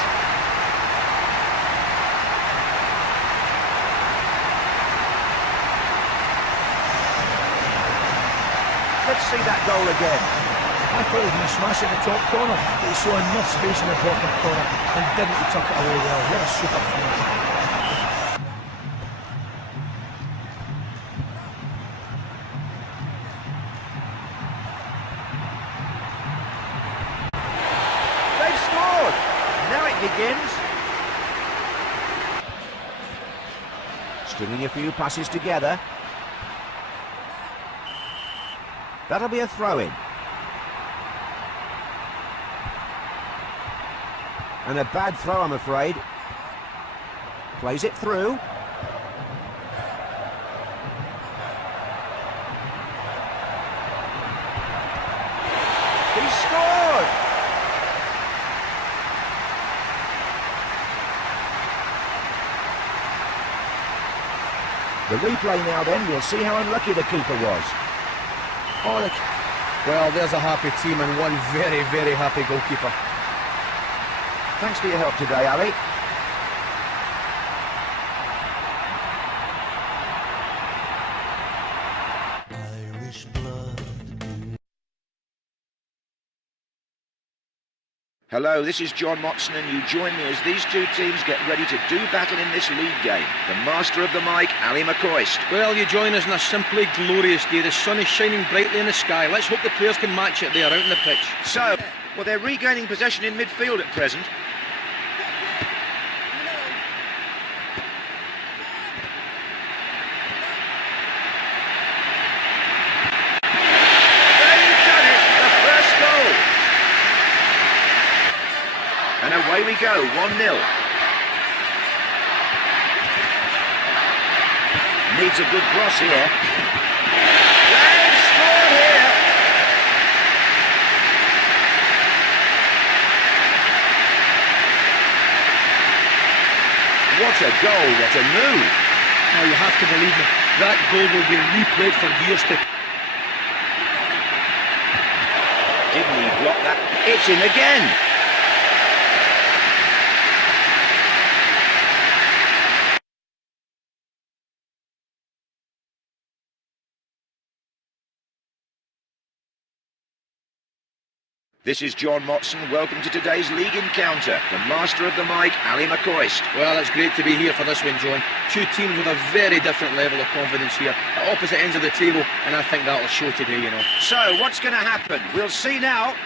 Let's see that goal again. I thought he was going to smash it in the top corner, but he saw enough space in the bottom corner and didn't tuck it away well. What a super finish. They've scored! Now it begins. Stringing a few passes together. That'll be a throw-in. And a bad throw, I'm afraid. Plays it through. He scored! The replay now then, we'll see how unlucky the keeper was. Oh, well, there's a happy team and one very, very happy goalkeeper. Thanks for your help today, Ali. Irish blood. Hello, this is John Motson, and you join me as these two teams get ready to do battle in this league game. The master of the mic, Ali McCoist. Well, you join us on a simply glorious day. The sun is shining brightly in the sky. Let's hope the players can match it there out on the pitch. So, well, they're regaining possession in midfield at present. They've done it! The first goal! And away we go, 1-0. Needs a good cross here. They've scored here! What a goal, what a move! Now, you have to believe me, that goal will be replayed for years to... Didn't he block that? It's in again! This is John Motson. Welcome to today's league encounter. The master of the mic, Ali McCoist. Well, it's great to be here for this one, John. Two teams with a very different level of confidence here, at opposite ends of the table, and I think that'll show today, you know. So, what's going to happen? We'll see now.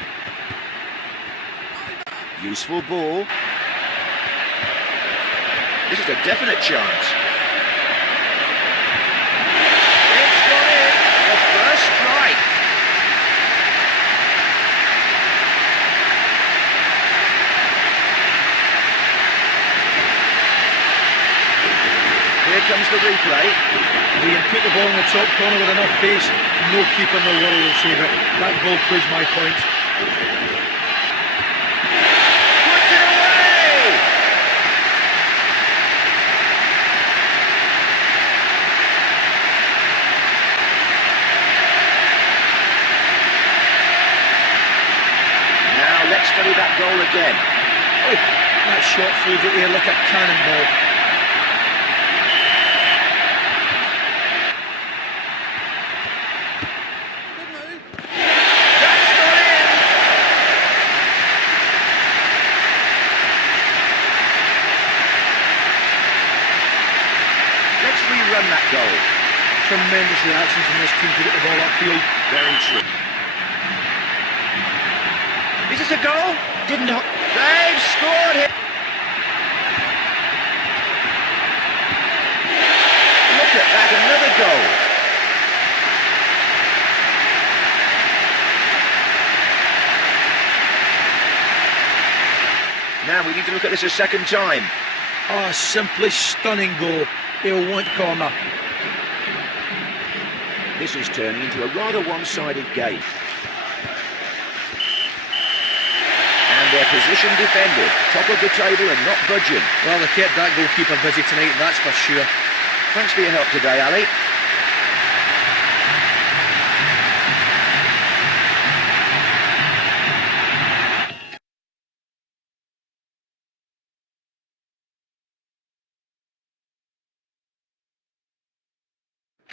Useful ball. This is a definite chance. It's gone in. The first strike. Here comes the replay. If you can put the ball in the top corner with enough pace, no keeper in the world will save it. That goal proves my point. Puts it away! Now let's study that goal again. Oh, that shot through the air like a cannonball. That's not in! Let's rerun that goal. Tremendous reaction from this team to get the ball upfield. Very true. Is this a goal? Didn't know. They've scored here. Look at that, another goal. Now we need to look at this a second time. Oh, simply stunning goal. He'll want corner. This is turning into a rather one-sided game. And their position defended, top of the table and not budging. Well, they kept that goalkeeper busy tonight, that's for sure. Thanks for your help today, Ali.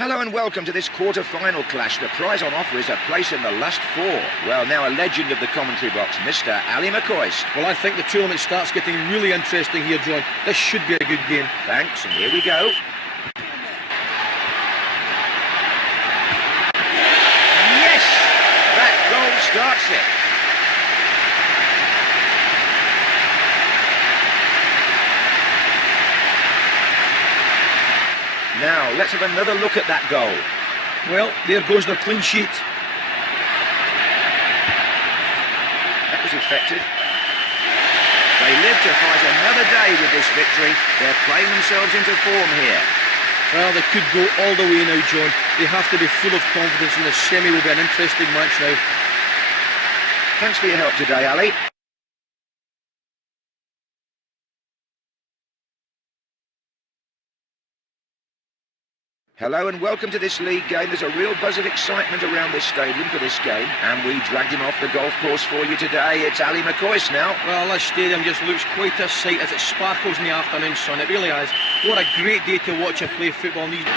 Hello and welcome to this quarter-final clash. The prize on offer is a place in the last four. Well, now a legend of the commentary box, Mr. Ali McCoist. Well, I think the tournament starts getting really interesting here, John. This should be a good game. Thanks, and here we go. Yes! That goal starts it. Now, let's have another look at that goal. Well, there goes the clean sheet. That was effective. They live to fight another day with this victory. They're playing themselves into form here. Well, they could go all the way now, John. They have to be full of confidence, and the semi will be an interesting match now. Thanks for your help today, Ali. Hello and welcome to this league game. There's a real buzz of excitement around this stadium for this game, and we dragged him off the golf course for you today. It's Ali McCoist now. Well, this stadium just looks quite a sight as it sparkles in the afternoon sun. It really is. What a great day to watch and play football. They scored!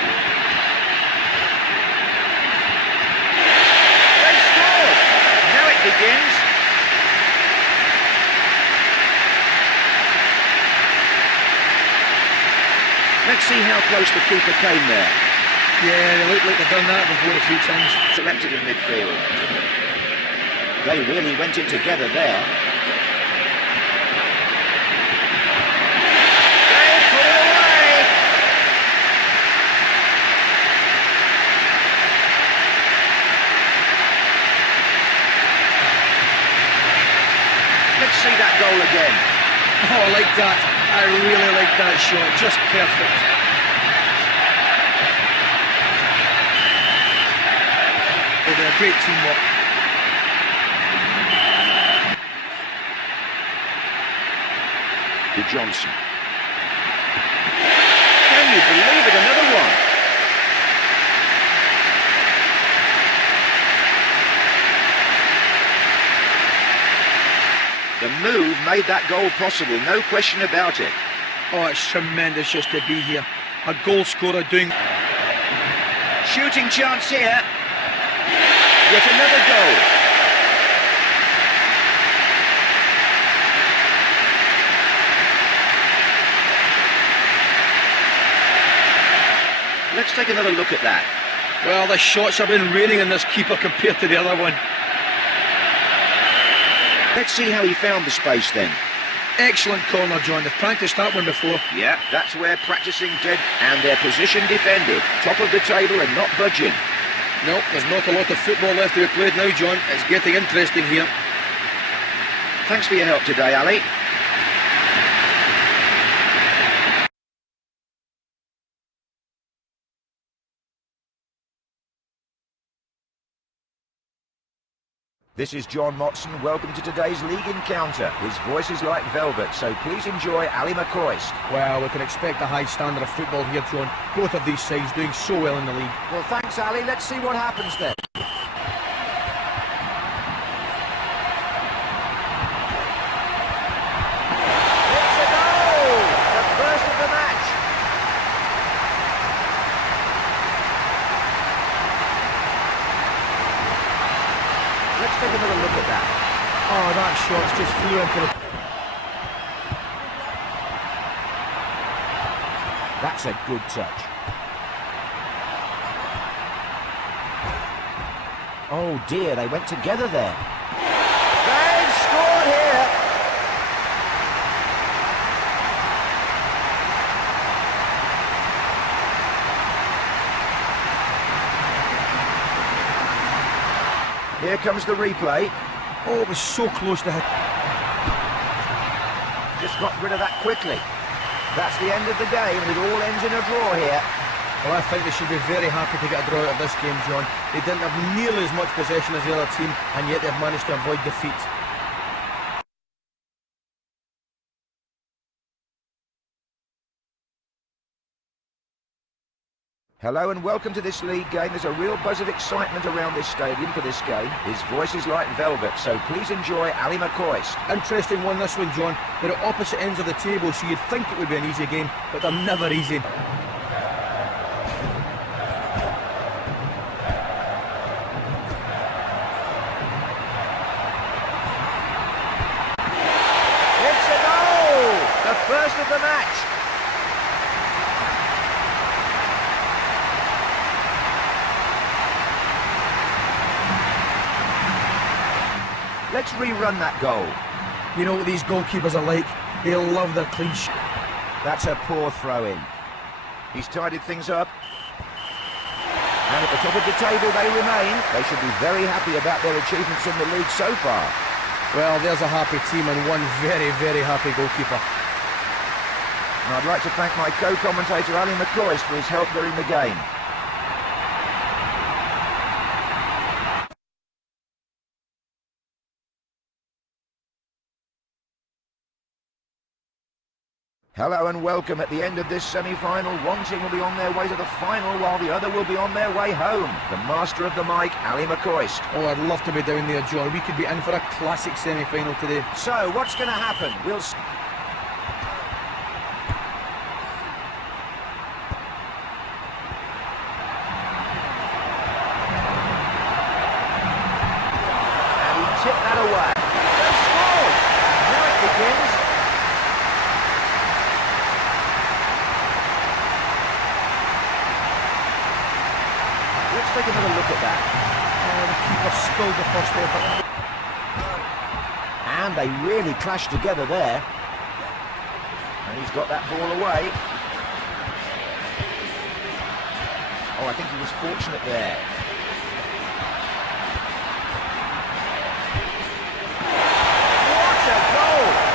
Now it begins. Let's see how close the keeper came there. Yeah, they look like they've done that before a few times. Selected in midfield. They really went in together there. They put it away! Let's see that goal again. Oh, I like that. I really like that shot. Just perfect. Great teamwork. To Johnson. Can you believe it? Another one. The move made that goal possible, no question about it. Oh, it's tremendous just to be here. A goal scorer doing... Shooting chance here. Yet another goal. Let's take another look at that. Well, the shots have been raining in this keeper compared to the other one. Let's see how he found the space then. Excellent corner, John. They've practiced that one before. Yeah, that's where practicing did, and their position defended. Top of the table and not budging. No, there's not a lot of football left to be played now, John. It's getting interesting here. Thanks for your help today, Ali. This is John Motson. Welcome to today's league encounter. His voice is like velvet, so please enjoy Ali McCoist. Well, we can expect a high standard of football here, John. Both of these sides doing so well in the league. Well, thanks, Ali. Let's see what happens then. It's a goal! The first of the match. Let's take another look at that. Oh, that shot's just flew into the... That's a good touch. Oh dear, they went together there. They've scored here. Here comes the replay. Oh, it was so close to hit. Just got rid of that quickly. That's the end of the game, and it all ends in a draw here. Well, I think they should be very happy to get a draw out of this game, John. They didn't have nearly as much possession as the other team, and yet they've managed to avoid defeat. Hello and welcome to this league game. There's a real buzz of excitement around this stadium for this game. His voice is like velvet, so please enjoy Ali McCoist. Interesting one, this one, John. They're at opposite ends of the table, so you'd think it would be an easy game, but they're never easy. Let's rerun that goal. You know what these goalkeepers are like? They love their clean sheet. That's a poor throw-in. He's tidied things up. And at the top of the table they remain. They should be very happy about their achievements in the league so far. Well, there's a happy team and one very, very happy goalkeeper. And I'd like to thank my co-commentator Ali McCoist for his help during the game. Hello and welcome. At the end of this semi-final, one team will be on their way to the final while the other will be on their way home. The master of the mic, Ali McCoist. Oh, I'd love to be down there, John. We could be in for a classic semi-final today. So, what's going to happen? And he tipped that away. They scored! Now it begins. Let's take another look at that. Oh, the keeper spilled the first effort. And they really clashed together there. And he's got that ball away. Oh, I think he was fortunate there. What a goal!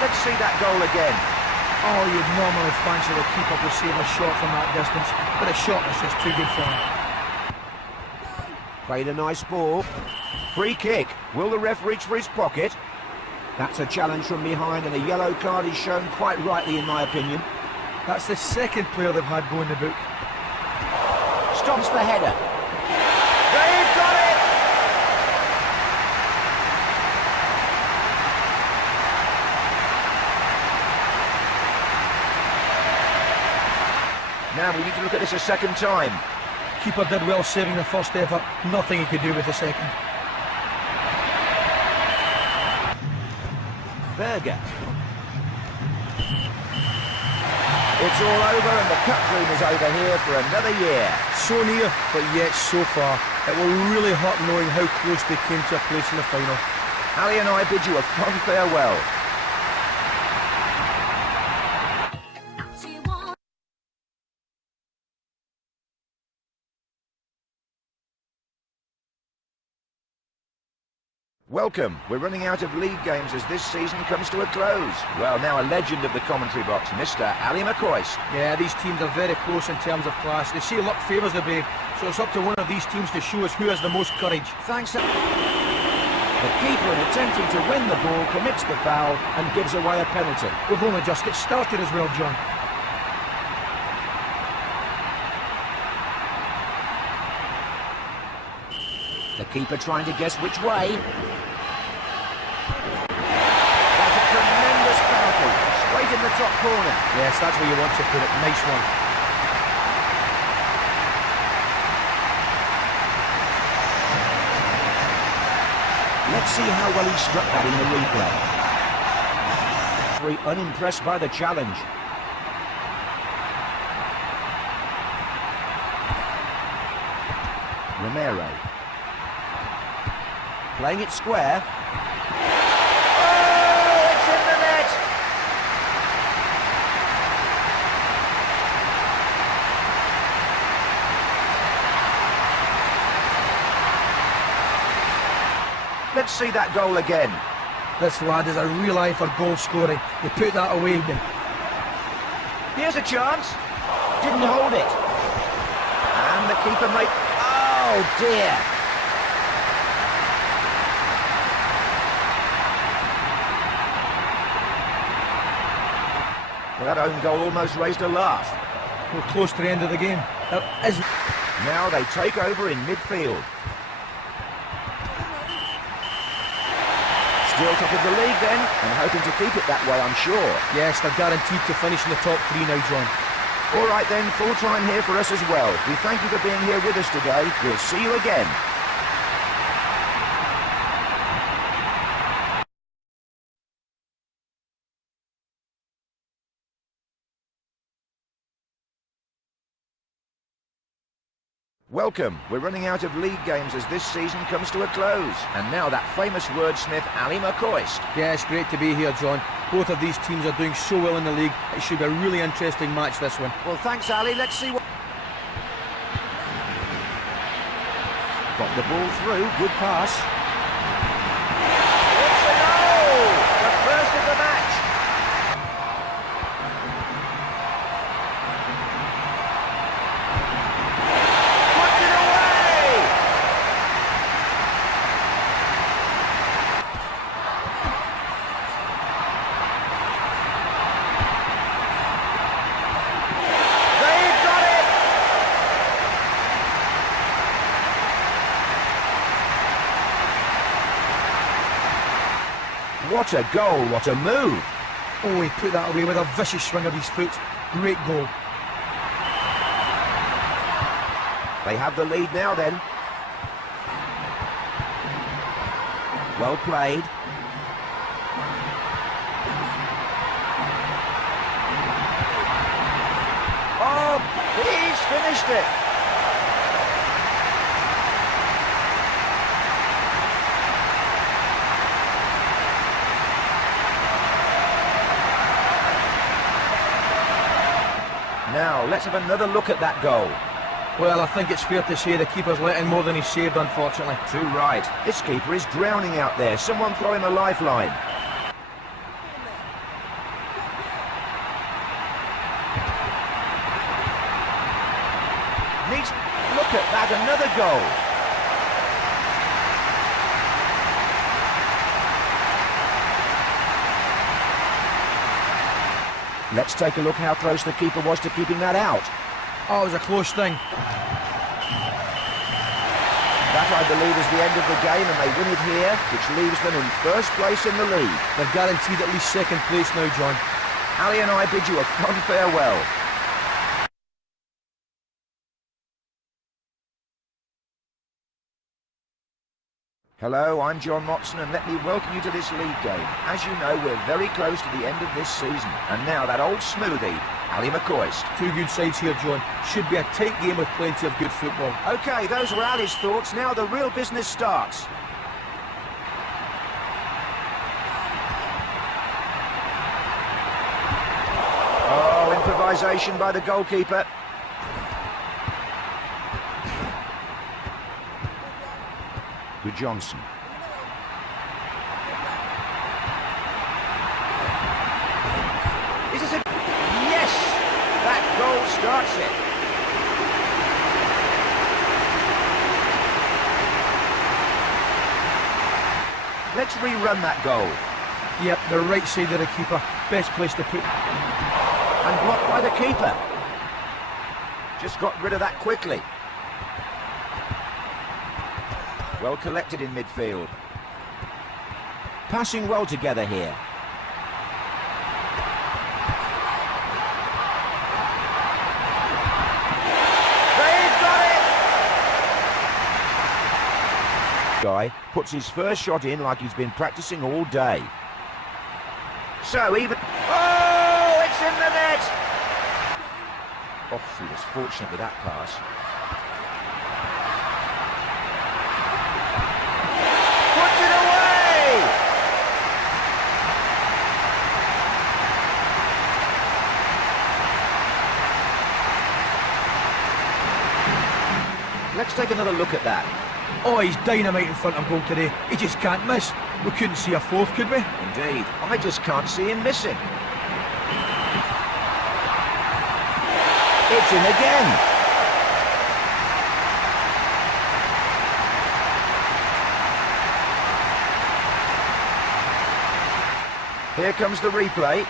Let's see that goal again. Oh, you'd normally fancy the keeper to save a shot from that distance, but the shot was just too good for him. Played a nice ball. Free kick. Will the ref reach for his pocket? That's a challenge from behind, and a yellow card is shown quite rightly, in my opinion. That's the second player they've had go in the book. Stops the header. They've got it! Now we need to look at this a second time. Keeper did well saving the first effort. Nothing he could do with the second. Berger. It's all over and the cup dream is over here for another year. So near, but yet so far. It will really hurt knowing how close they came to a place in the final. Ali and I bid you a fond farewell. Welcome. We're running out of league games as this season comes to a close. Well, now a legend of the commentary box, Mr. Ali McCoist. Yeah, these teams are very close in terms of class. They say luck favours the brave, so it's up to one of these teams to show us who has the most courage. Thanks. The keeper, in attempting to win the ball, commits the foul and gives away a penalty. We've only just got started as well, John. The keeper trying to guess which way. That's a tremendous penalty, straight in the top corner. Yes, that's where you want to put it. Nice one. Let's see how well he struck that in the replay. Very unimpressed by the challenge. Romero. Playing it square. Oh, it's in the net! Let's see that goal again. This lad is a real eye for goal scoring. He put that away. Here's a chance. Didn't hold it. And the keeper made... Oh, dear. Well, that own goal almost raised a laugh. We're close to the end of the game. Now they take over in midfield. Still top of the league then, and hoping to keep it that way, I'm sure. Yes, they're guaranteed to finish in the top three now, John. All right then, full time here for us as well. We thank you for being here with us today. We'll see you again. Welcome. We're running out of league games as this season comes to a close. And now that famous wordsmith, Ali McCoist. Yeah, it's great to be here, John. Both of these teams are doing so well in the league. It should be a really interesting match, this one. Well, thanks, Ali. Let's see what... Got the ball through. Good pass. It's a goal! The first of the match. Puts it away! They've got it! What a goal, what a move! Oh, he put that away with a vicious swing of his foot. Great goal. They have the lead now then. Well played. Oh, he's finished it! Now, let's have another look at that goal. Well, I think it's fair to say the keeper's letting more than he saved, unfortunately. Too right. This keeper is drowning out there. Someone throw him a lifeline. Neat. Look at that, another goal. Let's take a look how close the keeper was to keeping that out. Oh, it was a close thing. That, I believe, is the end of the game, and they win it here, which leaves them in first place in the league. They're guaranteed at least second place now, John. Ali and I bid you a fond farewell. Hello, I'm John Motson, and let me welcome you to this league game. As you know, we're very close to the end of this season. And now that old smoothie, Ali McCoist. Two good sides here, John. Should be a tight game with plenty of good football. OK, those were Ali's thoughts. Now the real business starts. Oh, improvisation by the goalkeeper. Good Johnson. Is this a... Yes! That goal starts it. Let's rerun that goal. Yep, the right side of the keeper. Best place to put. And blocked by the keeper. Just got rid of that quickly. Well collected in midfield. Passing well together here. They've got it! Guy puts his first shot in like he's been practicing all day. So even... Oh, it's in the net! Oh, he was fortunate with that pass. Puts it away! Let's take another look at that. Oh, he's dynamite in front of goal today. He just can't miss. We couldn't see a fourth, could we? Indeed, I just can't see him missing. It's in again. Here comes the replay.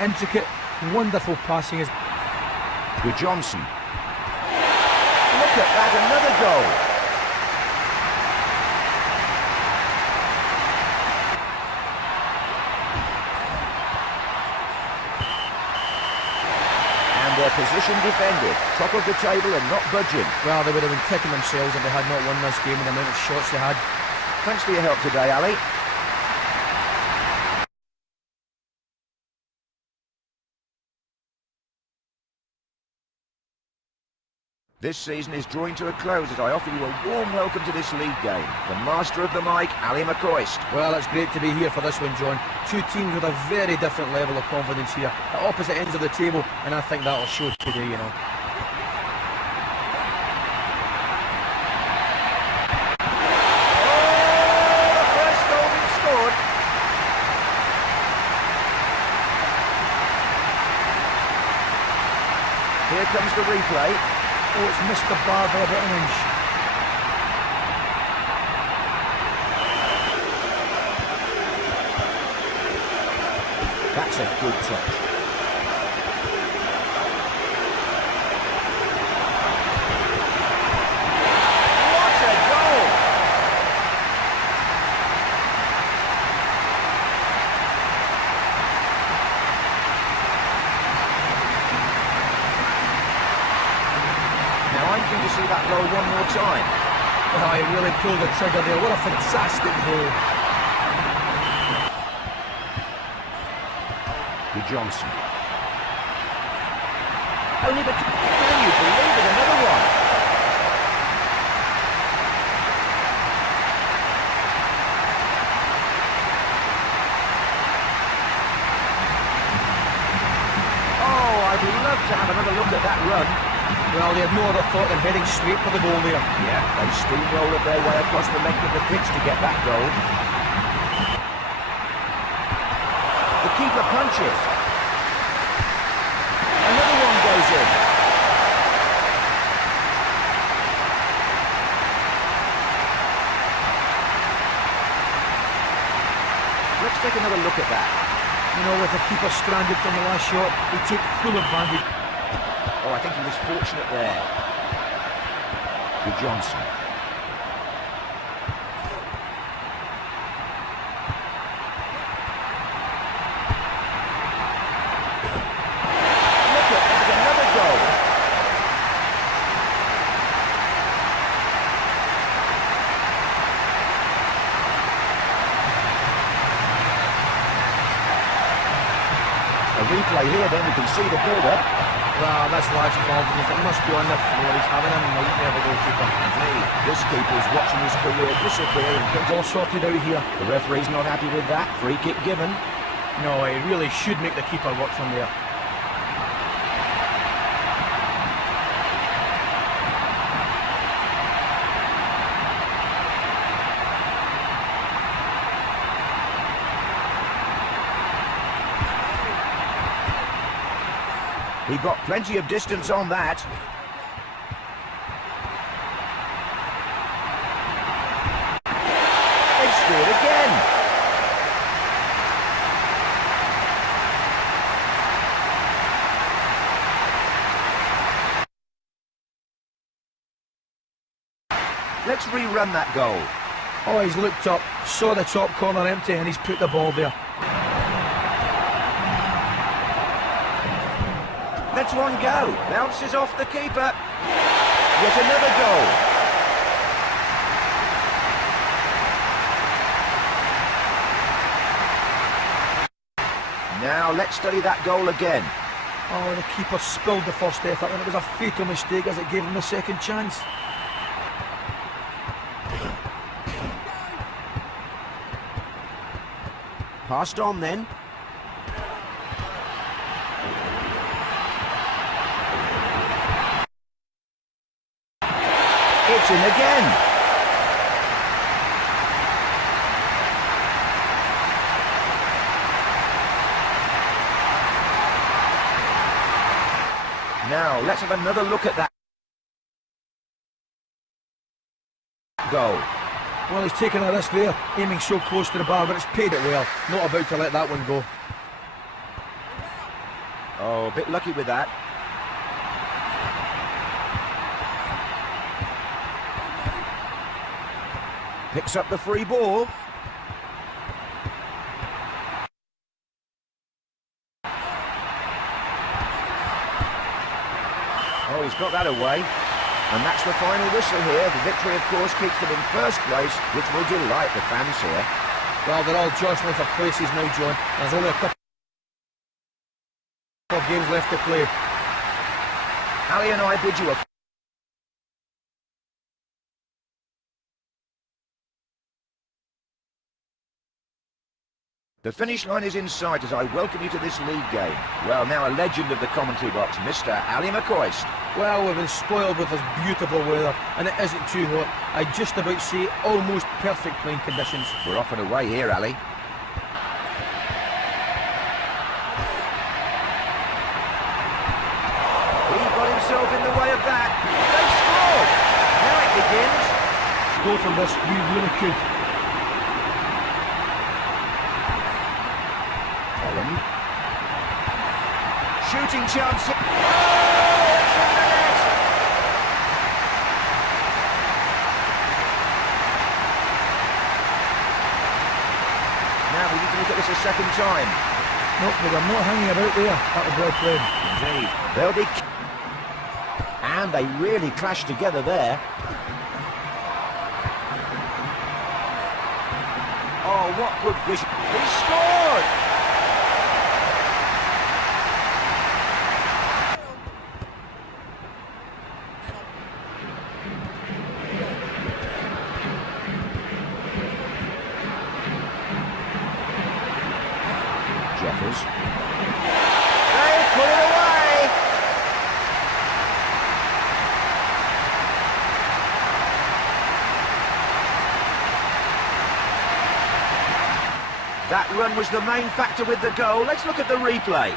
Intricate, wonderful passing is... Good Johnson. Look at that, another goal. And their position defended. Top of the table and not budging. Well, they would have been kicking themselves if they had not won this game with the amount of shots they had. Thanks for your help today, Ali. This season is drawing to a close as I offer you a warm welcome to this league game. The master of the mic, Ali McCoist. Well, it's great to be here for this one, John. Two teams with a very different level of confidence here, at opposite ends of the table, and I think that'll show today, you know. Here comes the replay. Oh, it's missed the bar by about an inch. That's a good touch. What a goal! I'm keen to see that goal one more time. Oh, he really pulled the trigger there. What a fantastic goal. Johnson. Only the... Can you believe it? Another one. Oh, I'd love to have another look at that run. Well, they had no other thought than heading straight for the goal there. Yeah, they steamrolled their way across the length of the pitch to get that goal. The keeper punches. Another one goes in. Let's take another look at that. You know, with the keeper stranded from the last shot, he took full advantage. Oh, I think he was fortunate there. Johnson. Look at that, another goal. A replay here, then we can see the build-up. Well, that's large confidence. It must be on the floor. He's having a nightmare of a goalkeeper. Indeed, this keeper is watching his career disappear and It's all sorted out here. the referee's not happy with that. Free kick given. No, he really should make the keeper work from there. He got plenty of distance on that. They've scored again. Let's rerun that goal. Oh, he's looked up, saw the top corner empty, and he's put the ball there. Let's one go. Bounces off the keeper. Yet another goal. Now let's study that goal again. Oh, the keeper spilled the first effort, and it was a fatal mistake as it gave him the second chance. Passed on then. It's in again. Now let's have another look at that goal. Well, he's taken a risk there, aiming so close to the bar, but it's paid it well. Not about to let that one go. Oh, a bit lucky with that. Picks up the free ball. Oh, he's got that away. And that's the final whistle here. The victory, of course, keeps them in first place, which will delight the fans here. Well, they're all jostling for places now, John. There's only a couple of games left to play. Ali and I bid you a The finish line is in sight as I welcome you to this league game. Well, now a legend of the commentary box, Mr. Ali McCoist. Well, we've been spoiled with this beautiful weather, and it isn't too hot. I'd just about say almost perfect playing conditions. We're off and away here, Ali. He got himself in the way of that. They scored! Now it begins. Go from this, we really could. Shooting chance. Oh, it's in the net. Now we need to look at this a second time. Nope, they were not hanging about there. That was well played. Indeed. They'll be... And they really clashed together there. Oh, what good vision. He scored! Jeffers. They put it away! That run was the main factor with the goal. Let's look at the replay.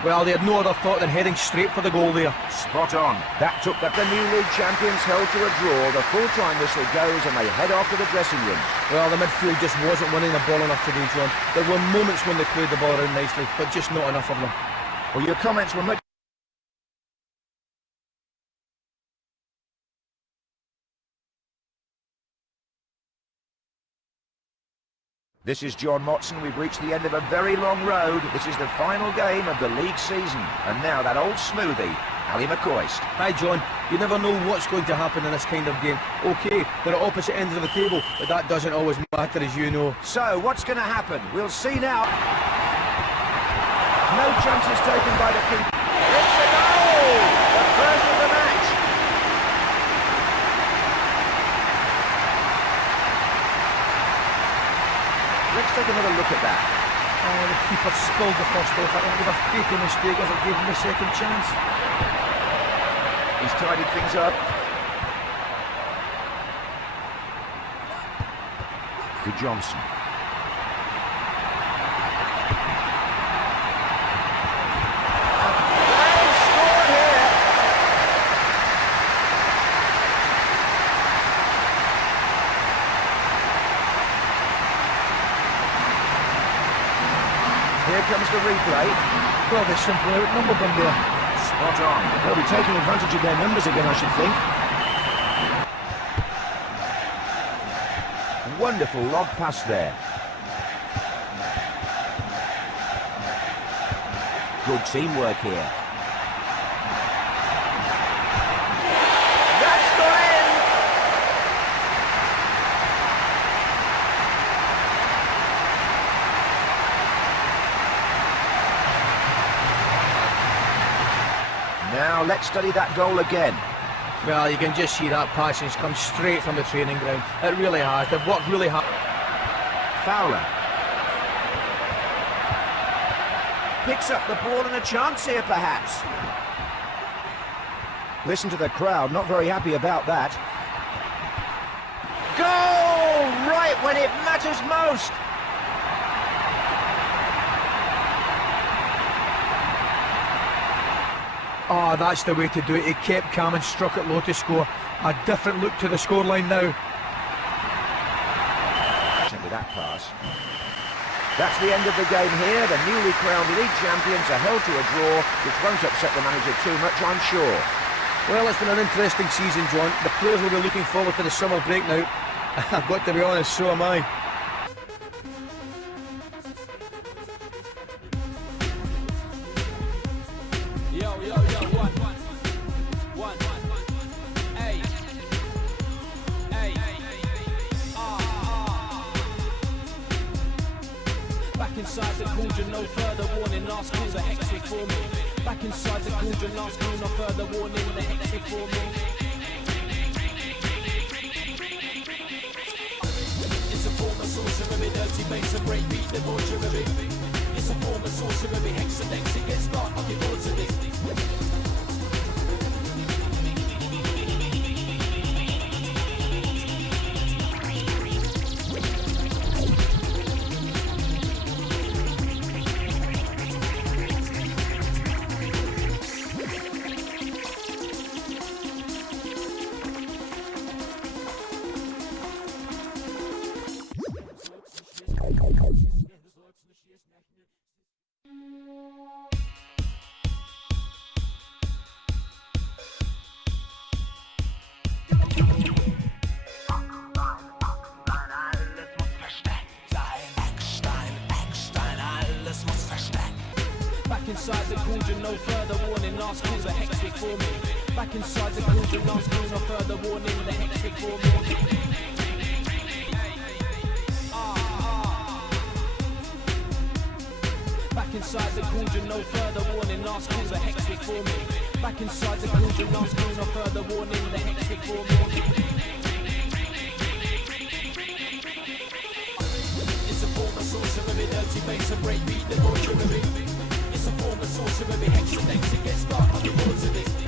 Well, they had no other thought than heading straight for the goal there. Spot on. That took the new league champions held to a draw. The full-time whistle goes and they head off to the dressing room. Well, the midfield just wasn't winning the ball enough today, John. There were moments when they played the ball around nicely, but just not enough of them. Well, your comments were much... This is John Motson. We've reached the end of a very long road. This is the final game of the league season. And now that old smoothie, Ali McCoist. Hi, John. You never know what's going to happen in this kind of game. OK, they're at opposite ends of the table, but that doesn't always matter, as you know. So, what's going to happen? We'll see now. No chances taken by the keeper. It's a goal! The first of the match. Let's take another look at that. Oh, the keeper spilled the first off. That was a fatal mistake as it gave him a second chance. He's tidied things up. To Johnson. They scored here. Here comes the replay. Well, they simply outnumbered them there. Spot on. They'll be taking advantage of their numbers again, I should think. Wonderful lob pass there. Good teamwork here. That's gone in! Now let's study that goal again. Well, you can just see that passing's come straight from the training ground. It really has. They've worked really hard. Fowler. Picks up the ball and a chance here, perhaps. Listen to the crowd, not very happy about that. Goal! Right when it matters most. Oh, that's the way to do it. He kept calm and struck it low to score. A different look to the scoreline now. Check with that pass. That's the end of the game here. The newly crowned league champions are held to a draw, which won't upset the manager too much, I'm sure. Well, it's been an interesting season, John. The players will be looking forward to the summer break now. I've got to be honest, so am I. Back inside the cauldron, no further warning. Last call, the hex before me. Back inside the cauldron, last call, no further warning. The hex before me. It's a form of sorcery, dirty bass and break beat the mortuary. It's a form of sorcery, hex and X, it gets dark, I'll get bored to this. Back inside the cauldron, no further warning, last call's a hex before me. Back inside the cauldron, last call, no further warning, the hex before me. Back inside the cauldron, no further warning, last call's a hex before me. Back inside the cauldron, last call, no further warning, the hex before me. It's a form of sorcery, dirty bass and break beat the mortuary. It's a form of sorcery, hex and X, it gets dark, I'll get bored to this.